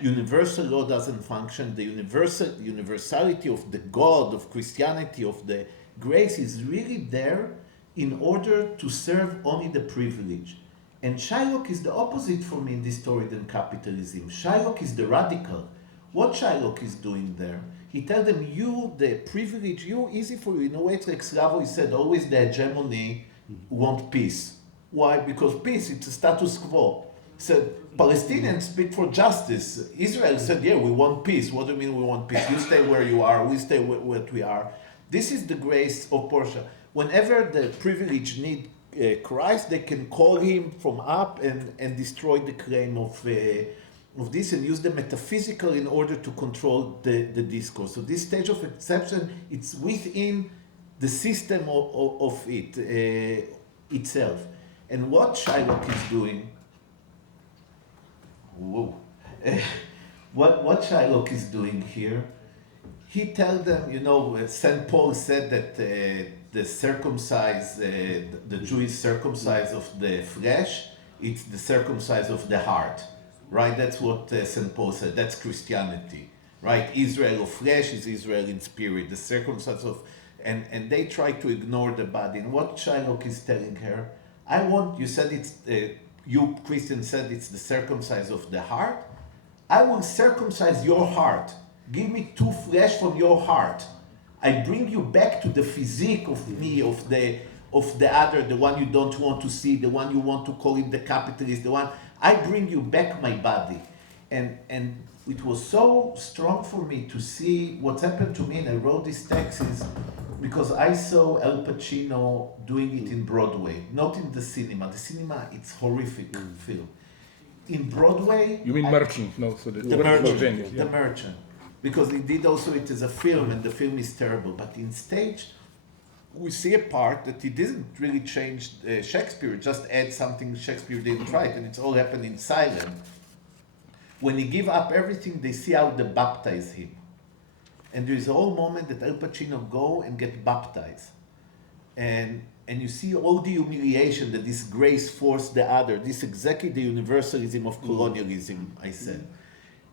universal law doesn't function, the universality of the God, of Christianity, of the grace is really there in order to serve only the privilege. And Shylock is the opposite for me in this story than capitalism. Shylock is the radical. What Shylock is doing there, he tells them, you, the privilege, you, easy for you. In a way, it's like Slavoj said, always the hegemony want peace. Why? Because peace, it's a status quo. Said, Palestinians speak for justice. Israel said, yeah, we want peace. What do you mean we want peace? You stay where you are, we stay where we are. This is the grace of Portia. Whenever the privileged need Christ, they can call him from up and destroy the claim of this and use the metaphysical in order to control the discourse. So this stage of exception, it's within the system of it itself. And what Shylock is doing, what Shylock is doing here, he tells them, you know, St. Paul said that the circumcised, the Jewish circumcised of the flesh, it's the circumcised of the heart, right? That's what St. Paul said. That's Christianity, right? Israel of flesh is Israel in spirit. The circumcised of, and they try to ignore the body. And what Shylock is telling her, you said it's, you Christian said it's the circumcised of the heart. I will circumcise your heart. Give me two flesh from your heart. I bring you back to the physique of me, of the other, the one you don't want to see, the one you want to call him the capitalist, the one, I bring you back my body. And it was so strong for me to see what's happened to me, and I wrote this text is because I saw Al Pacino doing it in Broadway, not in the cinema. The cinema, it's horrific film. In Broadway... You mean Merchant, no? So the Merchant, the Merchant. Because he did also it as a film, and the film is terrible. But in stage, we see a part that he didn't really change Shakespeare, just add something Shakespeare didn't write, and it's all happened in silent. When he give up everything, they see how they baptize him. And there is a whole moment that Al Pacino go and get baptized. And you see all the humiliation that this grace forced the other, this exactly the universalism of colonialism, I said.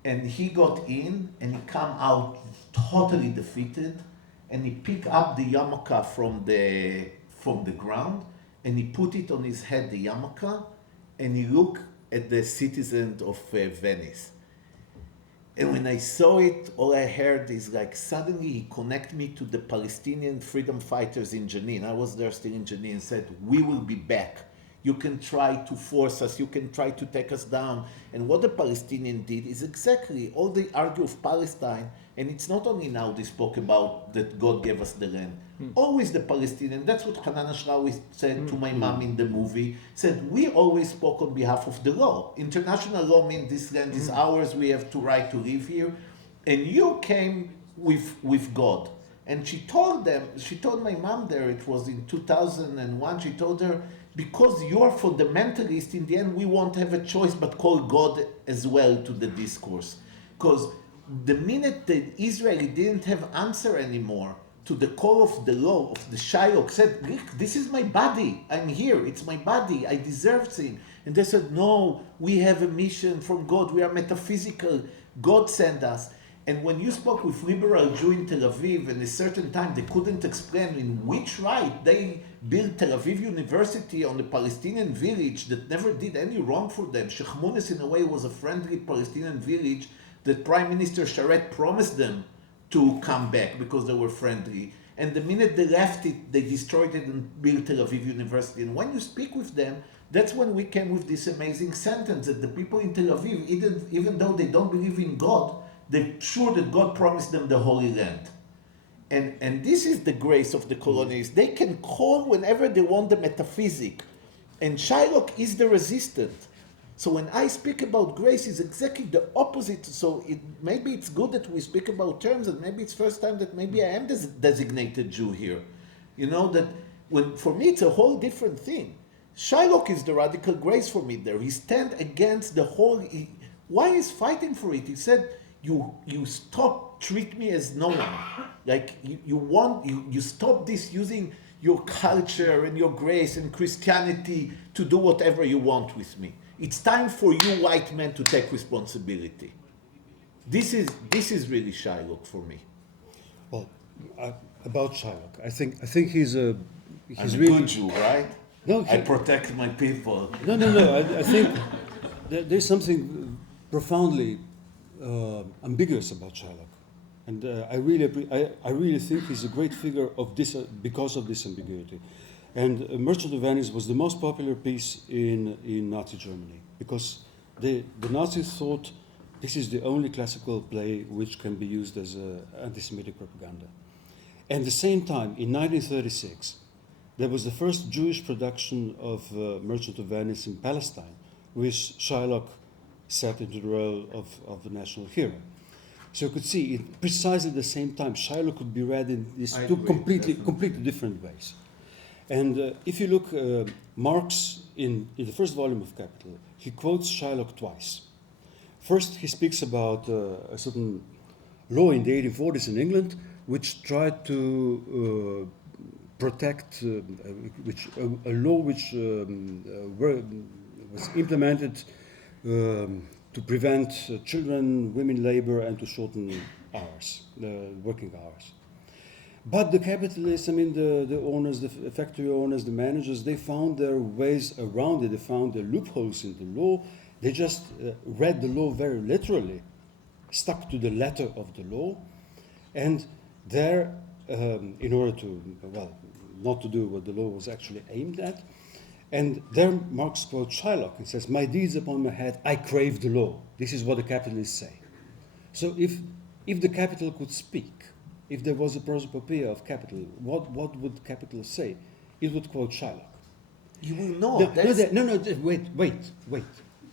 And he got in and he come out totally defeated, and he pick up the yarmulke from the ground and he put it on his head, the yarmulke, and he looked at the citizens of Venice. And when I saw it, all I heard is like suddenly he connected me to the Palestinian freedom fighters in Jenin. I was there still in Jenin, and said, we will be back. You can try to force us, you can try to take us down. And what the Palestinians did is exactly, all they argue of Palestine, and it's not only now they spoke about that God gave us the land. Always the Palestinian, that's what Hanan Ashrawi said to my mom in the movie, said, we always spoke on behalf of the law. International law means this land is ours, we have the right to live here. And you came with God. And she told my mom there, it was in 2001, she told her, because you are fundamentalist, in the end we won't have a choice but call God as well to the discourse. Because the minute the Israeli didn't have answer anymore to the call of the law, of the Shylock, said, look, this is my body, I'm here, it's my body, I deserve sin. And they said, no, we have a mission from God, we are metaphysical, God sent us. And when you spoke with liberal Jew in Tel Aviv, and a certain time they couldn't explain in which right they built Tel Aviv University on the Palestinian village that never did any wrong for them. Sheikh Mounis, in a way, was a friendly Palestinian village that Prime Minister Sharet promised them to come back because they were friendly. And the minute they left it, they destroyed it and built Tel Aviv University. And when you speak with them, that's when we came with this amazing sentence that the people in Tel Aviv, even though they don't believe in God, they're sure that God promised them the Holy Land. And this is the grace of the colonialists. They can call whenever they want the metaphysic. And Shylock is the resistant. So when I speak about grace, it's exactly the opposite. So maybe it's good that we speak about terms, and maybe it's first time that maybe I am designated Jew here. You know, that for me it's a whole different thing. Shylock is the radical grace for me there. He stands against the whole... Why is fighting for it? He said, you stop treat me as no one. Like you stop this using your culture and your grace and Christianity to do whatever you want with me. It's time for you white men to take responsibility. This is really Shylock for me. Well, about Shylock, I think he's I'm a really good Jew, right? No, I protect my people. No. I think there's something profoundly ambiguous about Shylock, and I really think he's a great figure of this because of this ambiguity. And Merchant of Venice was the most popular piece in Nazi Germany because the Nazis thought this is the only classical play which can be used as anti-Semitic propaganda. And at the same time, in 1936, there was the first Jewish production of Merchant of Venice in Palestine, with Shylock set into the role of the national hero. So you could see, in precisely the same time, Shylock could be read in these two completely different ways. And if you look, Marx, in the first volume of Capital, he quotes Shylock twice. First, he speaks about a certain law in the 1840s in England, which tried to protect, a law which was implemented to prevent children, women labor, and to shorten hours, working hours. But the capitalists, I mean, the owners, the factory owners, the managers, they found their ways around it. They found the loopholes in the law. They just read the law very literally, stuck to the letter of the law, and there, in order to, well, not to do what the law was actually aimed at. And there Marx quotes Shylock and says, "My deeds upon my head, I crave the law." This is what the capitalists say. So if the capital could speak, if there was a prosopopoeia of capital, what would capital say? It would quote Shylock. You will know. Wait.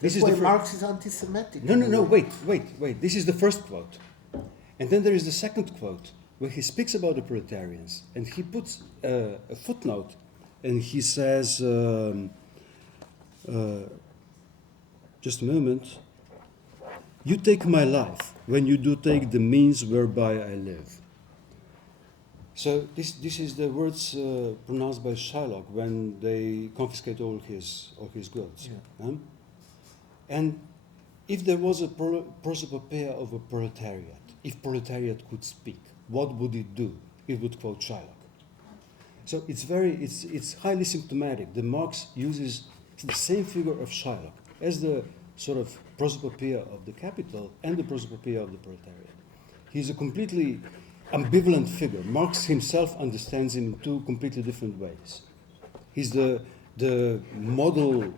This is why the Marx is anti-Semitic. No, wait. This is the first quote. And then there is the second quote, where he speaks about the proletarians, and he puts a footnote, and he says, just a moment, "You take my life when you do take the means whereby I live." So this is the words pronounced by Shylock when they confiscate all his goods. Yeah. And if there was a prosopopoeia of a proletariat, if proletariat could speak, what would it do? It would quote Shylock. So it's highly symptomatic. The Marx uses the same figure of Shylock as the sort of prosopopoeia of the capital and the prosopopoeia of the proletariat. He's a completely ambivalent figure. Marx himself understands him in two completely different ways. He's the model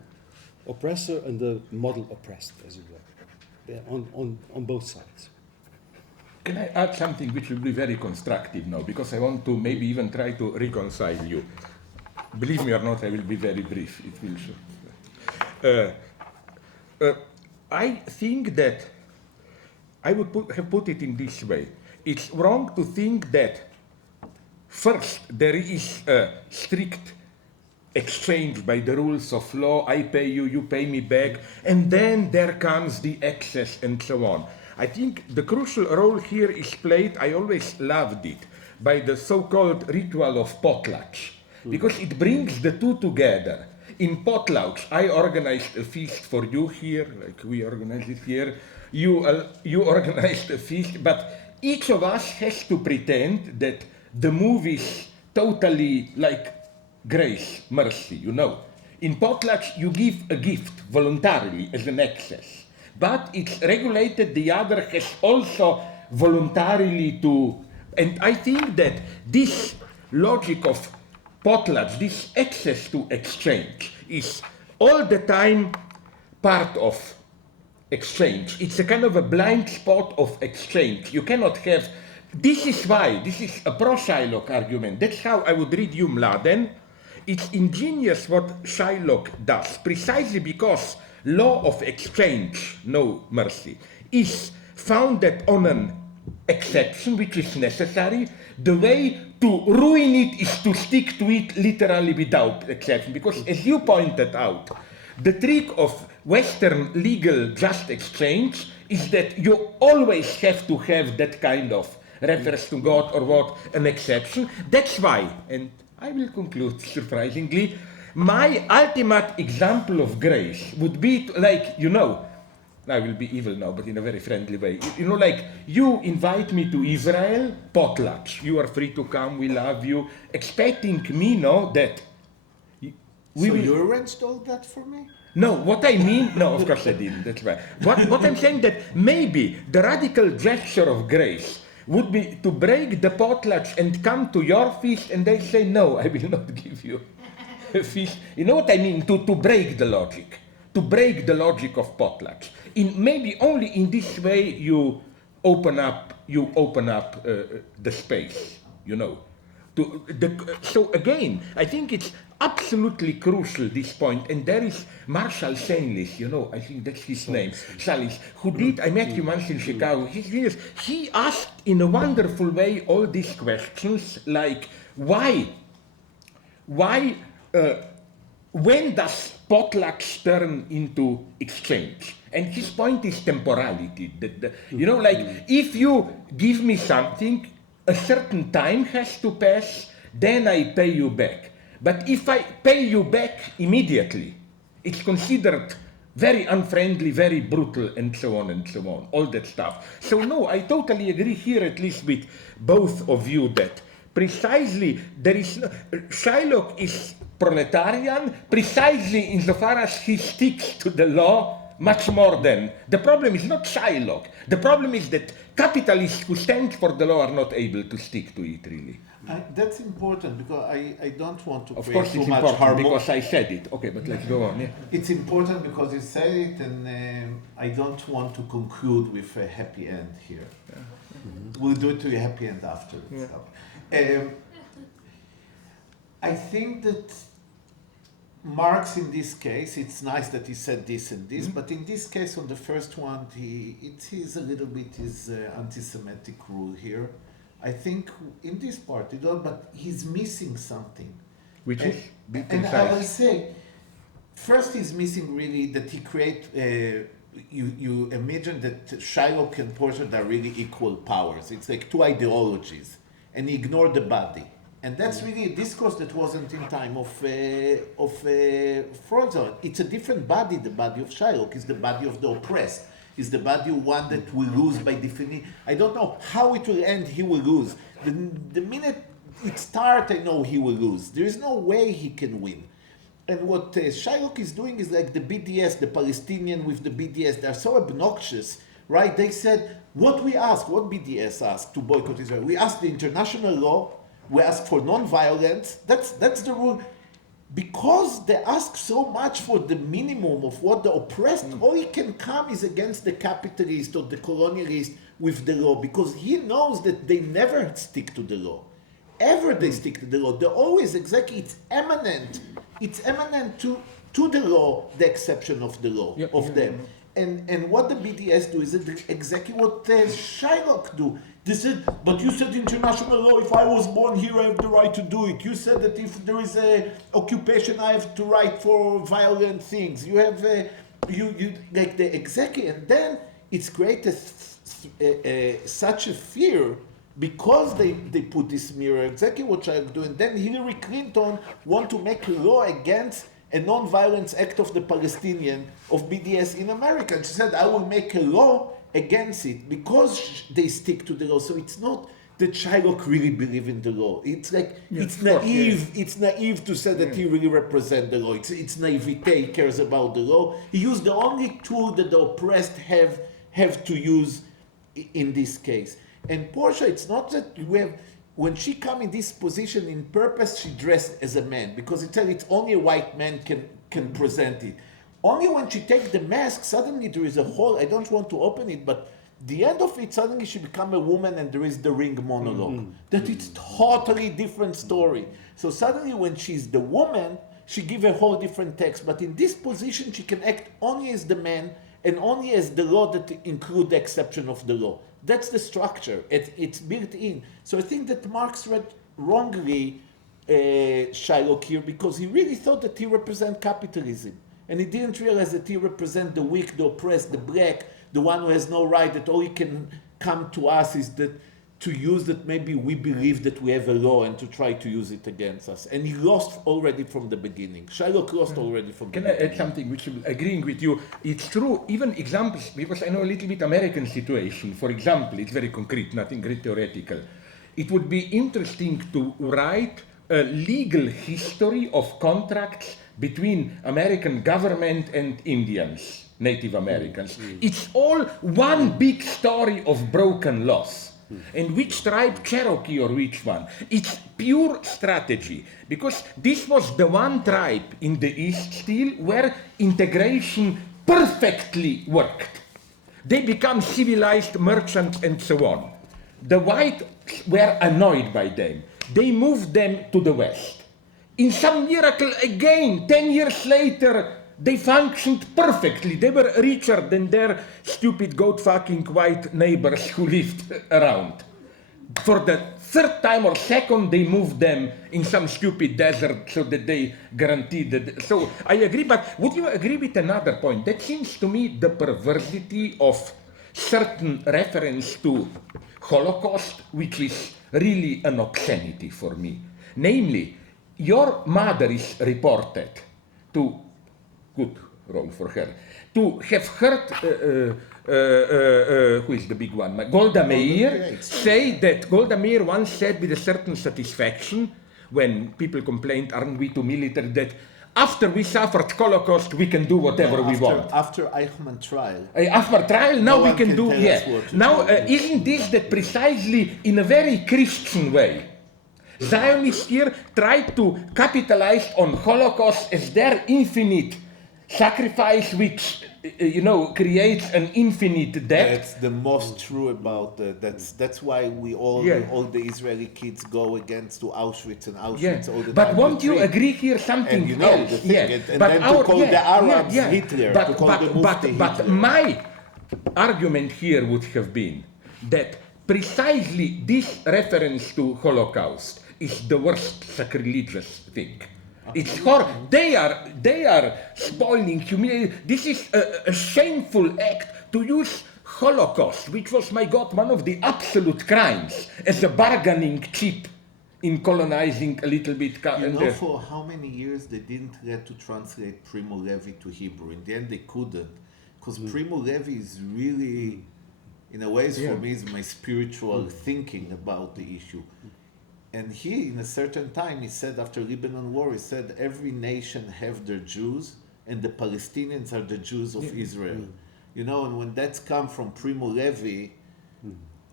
oppressor and the model oppressed, as it were. They're on both sides. Can I add something which will be very constructive now, because I want to maybe even try to reconcile you. Believe me or not, I will be very brief. It will show. I think that I would have put it in this way. It's wrong to think that first there is a strict exchange by the rules of law, I pay you, you pay me back, and then there comes the excess and so on. I think the crucial role here is played, I always loved it, by the so-called ritual of potlatch, because it brings the two together. In potlatch, I organized a feast for you here, like we organize it here, you organized a feast, but each of us has to pretend that the move is totally like grace, mercy, you know. In potlatch, you give a gift voluntarily as an excess, but it's regulated, the other has also voluntarily to, and I think that this logic of potlatch, this access to exchange, is all the time part of exchange. It's a kind of a blind spot of exchange. You cannot have, this is why, this is a pro-Shylock argument. That's how I would read you, Mladen. It's ingenious what Shylock does, precisely because law of exchange, no mercy, is founded on an exception which is necessary. The way to ruin it is to stick to it literally without exception, because as you pointed out, the trick of Western legal just exchange is that you always have to have that kind of reference to God or what, an exception. That's why, and I will conclude surprisingly, my ultimate example of grace would be like, you know, I will be evil now, but in a very friendly way. You know, like, you invite me to Israel, potlatch. You are free to come, we love you. Expecting me, no, that So you arranged all that for me? no, what I mean, no, of course I didn't, that's right. What I'm saying that maybe the radical gesture of grace would be to break the potlatch and come to your feast and they say, no, I will not give you a feast. You know what I mean? To break the logic. To break the logic of potlatch. Maybe only in this way you open up the space, you know. So again, I think it's absolutely crucial, this point, and there is Marshall Sainlis, you know, I think that's his name, Salis, who I met him once in Chicago. He asked in a wonderful way all these questions, like why, when does potlatch turn into exchange? And his point is temporality. You know, like, if you give me something, a certain time has to pass, then I pay you back. But if I pay you back immediately, it's considered very unfriendly, very brutal, and so on, all that stuff. So no, I totally agree here, at least with both of you, that precisely there is Shylock is proletarian precisely insofar as he sticks to the law much more than. The problem is not Shylock. The problem is that capitalists who stand for the law are not able to stick to it, really. That's important because I don't want to Of create course, too it's much important harm. because I said it. Okay, but let's go on. Yeah. It's important because you said it, and I don't want to conclude with a happy end here. We'll do it to a happy end after. Yeah. So. I think that Marx, in this case, it's nice that he said this and this, but in this case, on the first one, it is a little bit his anti-Semitic rule here. I think in this part, but he's missing something. Which is? And I will say, first he's missing really that he create, you imagine that Shylock and Portia are really equal powers. It's like two ideologies, and he ignored the body. And that's really a discourse that wasn't in time of Freud. It's a different body. The body of Shylock is the body of the oppressed. Is the body of one that will lose by definition. I don't know how it will end. He will lose. The minute it starts, I know he will lose. There is no way he can win. And what Shylock is doing is like the BDS, the Palestinian with the BDS. They're so obnoxious, right? They said, what we ask, what BDS asked to boycott Israel? We asked the international law. We ask for non-violence. That's the rule. Because they ask so much for the minimum of what the oppressed, all he can come is against the capitalist or the colonialist with the law, because he knows that they never stick to the law. Ever they stick to the law. They always exactly, it's eminent to the law, the exception of the law, of them. And what the BDS do is exactly what Shylock do. They said, but you said international law, if I was born here, I have the right to do it. You said that if there is a occupation, I have to right for violent things. You have, you like the exactly, and then it's created such a fear because they put this mirror, exactly what Shylock do. And then Hillary Clinton want to make a law against a non-violence act of the Palestinian, of BDS in America. And she said, I will make a law against it because they stick to the law. So it's not that Shylock really believe in the law. It's like, it's naive. It's naive to say that he really represent the law. It's naivete, he cares about the law. He used the only tool that the oppressed have to use in this case. And Portia, it's not that we have, when she come in this position in purpose, she dressed as a man, because it's only a white man can present it. Only when she takes the mask, suddenly there is a whole, I don't want to open it, but the end of it, suddenly she become a woman and there is the ring monologue. That it's totally different story. So suddenly when she's the woman, she give a whole different text. But in this position, she can act only as the man and only as the law that include the exception of the law. That's the structure. It's built in. So I think that Marx read wrongly Shylock here, because he really thought that he represent capitalism. And he didn't realize that he represents the weak, the oppressed, the black, the one who has no right, that all he can come to us is that to use that maybe we believe that we have a law and to try to use it against us. And he lost already from the beginning. Shylock lost already from the beginning. Can I add something which I'm agreeing with you? It's true, even examples, because I know a little bit American situation. For example, it's very concrete, nothing very theoretical. It would be interesting to write a legal history of contracts between American government and Indians, Native Americans. It's all one big story of broken laws. And which tribe, Cherokee or which one? It's pure strategy, because this was the one tribe in the East still where integration perfectly worked. They become civilized merchants and so on. The whites were annoyed by them. They moved them to the West. In some miracle again, 10 years later, they functioned perfectly. They were richer than their stupid goat-fucking white neighbors who lived around. For the third time or second, they moved them in some stupid desert so that they guaranteed that. So I agree, but would you agree with another point? That seems to me the perversity of certain reference to Holocaust, which is really an obscenity for me. Namely, your mother is reported to, good role for her, to have heard, who is the big one? Golda Meir say that Golda Meir once said with a certain satisfaction, when people complained, aren't we too military, that after we suffered Holocaust, we can do whatever we want. After Eichmann trial. After trial, now No we one can can do, tell yeah. us what to Now, do. isn't this that precisely in a very Christian way? Zionists here try to capitalize on Holocaust as their infinite sacrifice, which, creates an infinite debt. That's the most true about that's why we all the Israeli kids go against to Auschwitz and Auschwitz all the time. But won't you agree here something And else? the thing, and But then to call the Arabs Hitler, but, to call the Mufti but Hitler. my argument here would have been that precisely this reference to Holocaust is the worst sacrilegious thing. It's horrible. They are spoiling humanity. This is a shameful act to use Holocaust, which was, my God, one of the absolute crimes, as a bargaining chip in colonizing a little bit. For how many years they didn't let to translate Primo Levi to Hebrew. In the end, they couldn't, because Primo Levi is really, in a way, for me, is my spiritual thinking about the issue. And he, in a certain time, he said, after Lebanon war, he said, every nation have their Jews, and the Palestinians are the Jews of Israel. And when that's come from Primo Levi,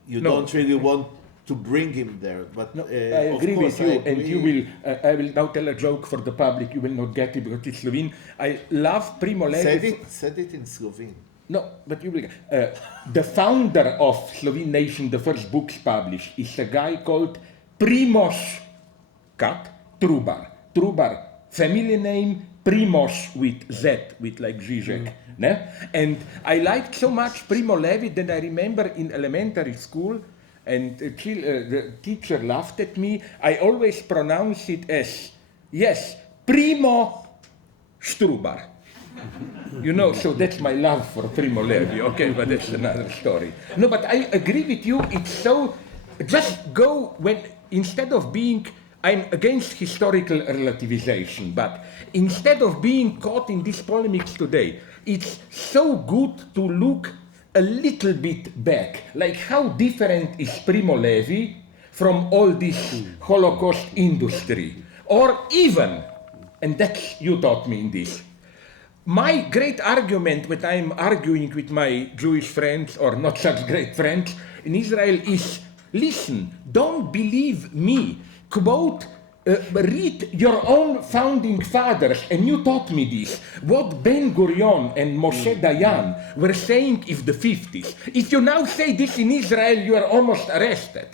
you don't really want to bring him there. But I agree with you, and you will. I will now tell a joke for the public. You will not get it because it's Slovene. I love Primo Levi. Said it in Slovene. No, but you will. The founder of Slovene nation, the first books published, is a guy called Primož Trubar. Trubar, family name, Primož with Z, with like Žižek. And I liked so much Primo Levi that I remember in elementary school, and the teacher laughed at me. I always pronounce it as, Primo Strubar. So that's my love for Primo Levi, okay, but that's another story. No, but I agree with you, it's so, just go when, instead of being, I'm against historical relativization, but instead of being caught in these polemics today, it's so good to look a little bit back, like how different is Primo Levi from all this Holocaust industry, or even, and that's, you taught me in this, my great argument when I'm arguing with my Jewish friends, or not such great friends, in Israel is, listen, don't believe me. Quote, read your own founding fathers, and you taught me this. What Ben Gurion and Moshe Dayan were saying in the 50s. If you now say this in Israel, you are almost arrested.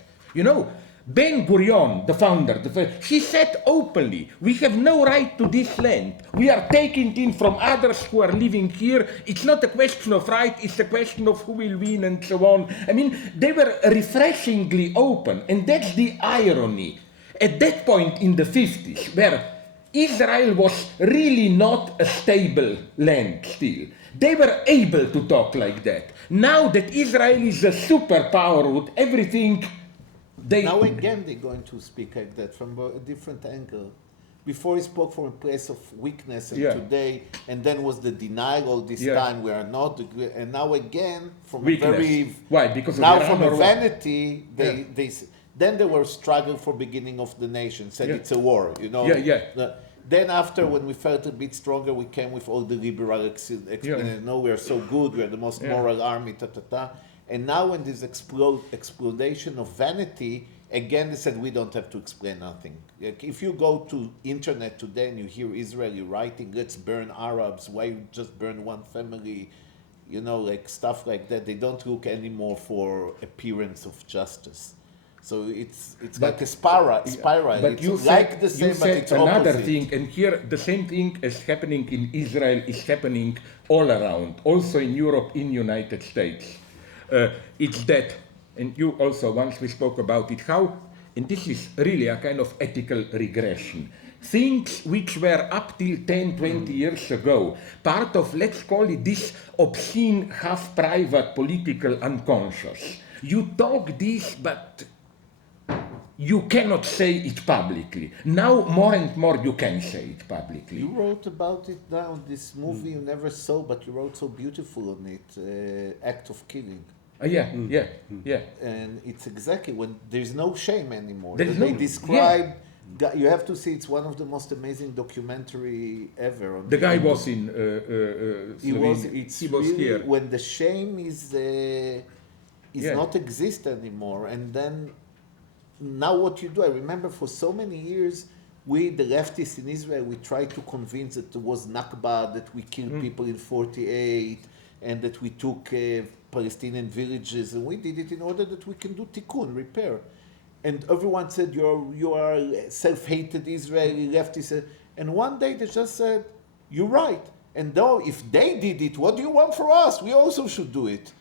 Ben Gurion, the founder, he said openly, we have no right to this land. We are taking it from others who are living here. It's not a question of right, it's a question of who will win and so on. I mean, they were refreshingly open, and that's the irony. At that point in the 50s, where Israel was really not a stable land still. They were able to talk like that. Now that Israel is a superpower with everything, Now again they're going to speak like that from a different angle. Before he spoke from a place of weakness, and today, and then was the denial all this time we are not, and now again from weakness. a very Why? Because of now Iran from or a what? vanity then they were struggle for beginning of the nation, said it's a war, you know. Then after, when we felt a bit stronger, we came with all the liberal explanation. No, we are so good, we are the most moral army, And now when this explosion of vanity, again they said we don't have to explain nothing. Like, if you go to internet today and you hear Israeli writing, let's burn Arabs, why you just burn one family, you know, like stuff like that. They don't look anymore for appearance of justice. So it's like a spiral. But it's you like said, the same, you but said it's another opposite. thing, and here the same thing is happening in Israel is happening all around, also in Europe, in United States. It's that, and you also once we spoke about it, how, and this is really a kind of ethical regression. Things which were up till 10, 20 years ago, part of, let's call it this obscene, half-private, political unconscious. You talk this, but you cannot say it publicly. Now, more and more, you can say it publicly. You wrote about it now, this movie you never saw, but you wrote so beautiful on it, Act of Killing. Yeah. And it's exactly when there's no shame anymore. There's They no- describe, you have to see, it's one of the most amazing documentary ever. On The guy was in It's he was really, here. when the shame is not exist anymore, and then now what you do, I remember for so many years, we, the leftists in Israel, we tried to convince that there was Nakba, that we killed people in 48, and that we took Palestinian villages, and we did it in order that we can do tikkun, repair. And everyone said, you are self-hated Israeli leftists. And one day they just said, you're right. And though if they did it, what do you want for us? We also should do it.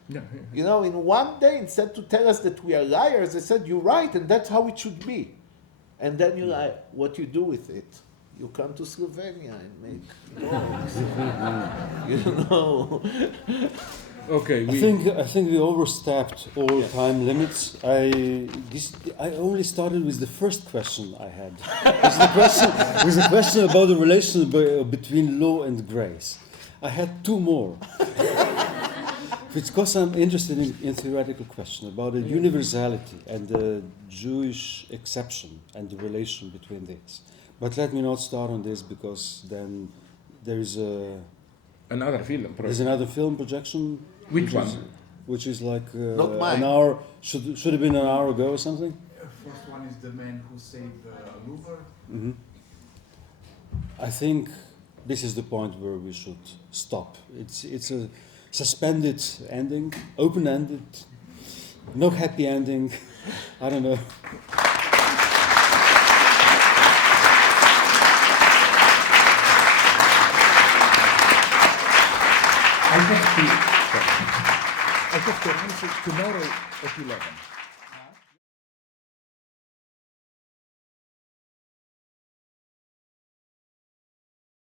You know, in one day, instead to tell us that we are liars, they said, you're right, and that's how it should be. And then you're like, what you do with it? You come to Slovenia and make laws. You know. Okay, I think we overstepped all time limits. I only started with the first question I had. With the question about the relation between law and grace. I had two more. Because I'm interested in theoretical question about the universality and the Jewish exception and the relation between these. But let me not start on this because then there is another film. there's another film projection. Which one? Which is like Not mine. an hour. Should have been an hour ago or something. First one is The Man Who Saved Louvre. Mm-hmm. I think this is the point where we should stop. It's a suspended ending, open-ended, no happy ending. I don't know. I have to answer tomorrow at 11.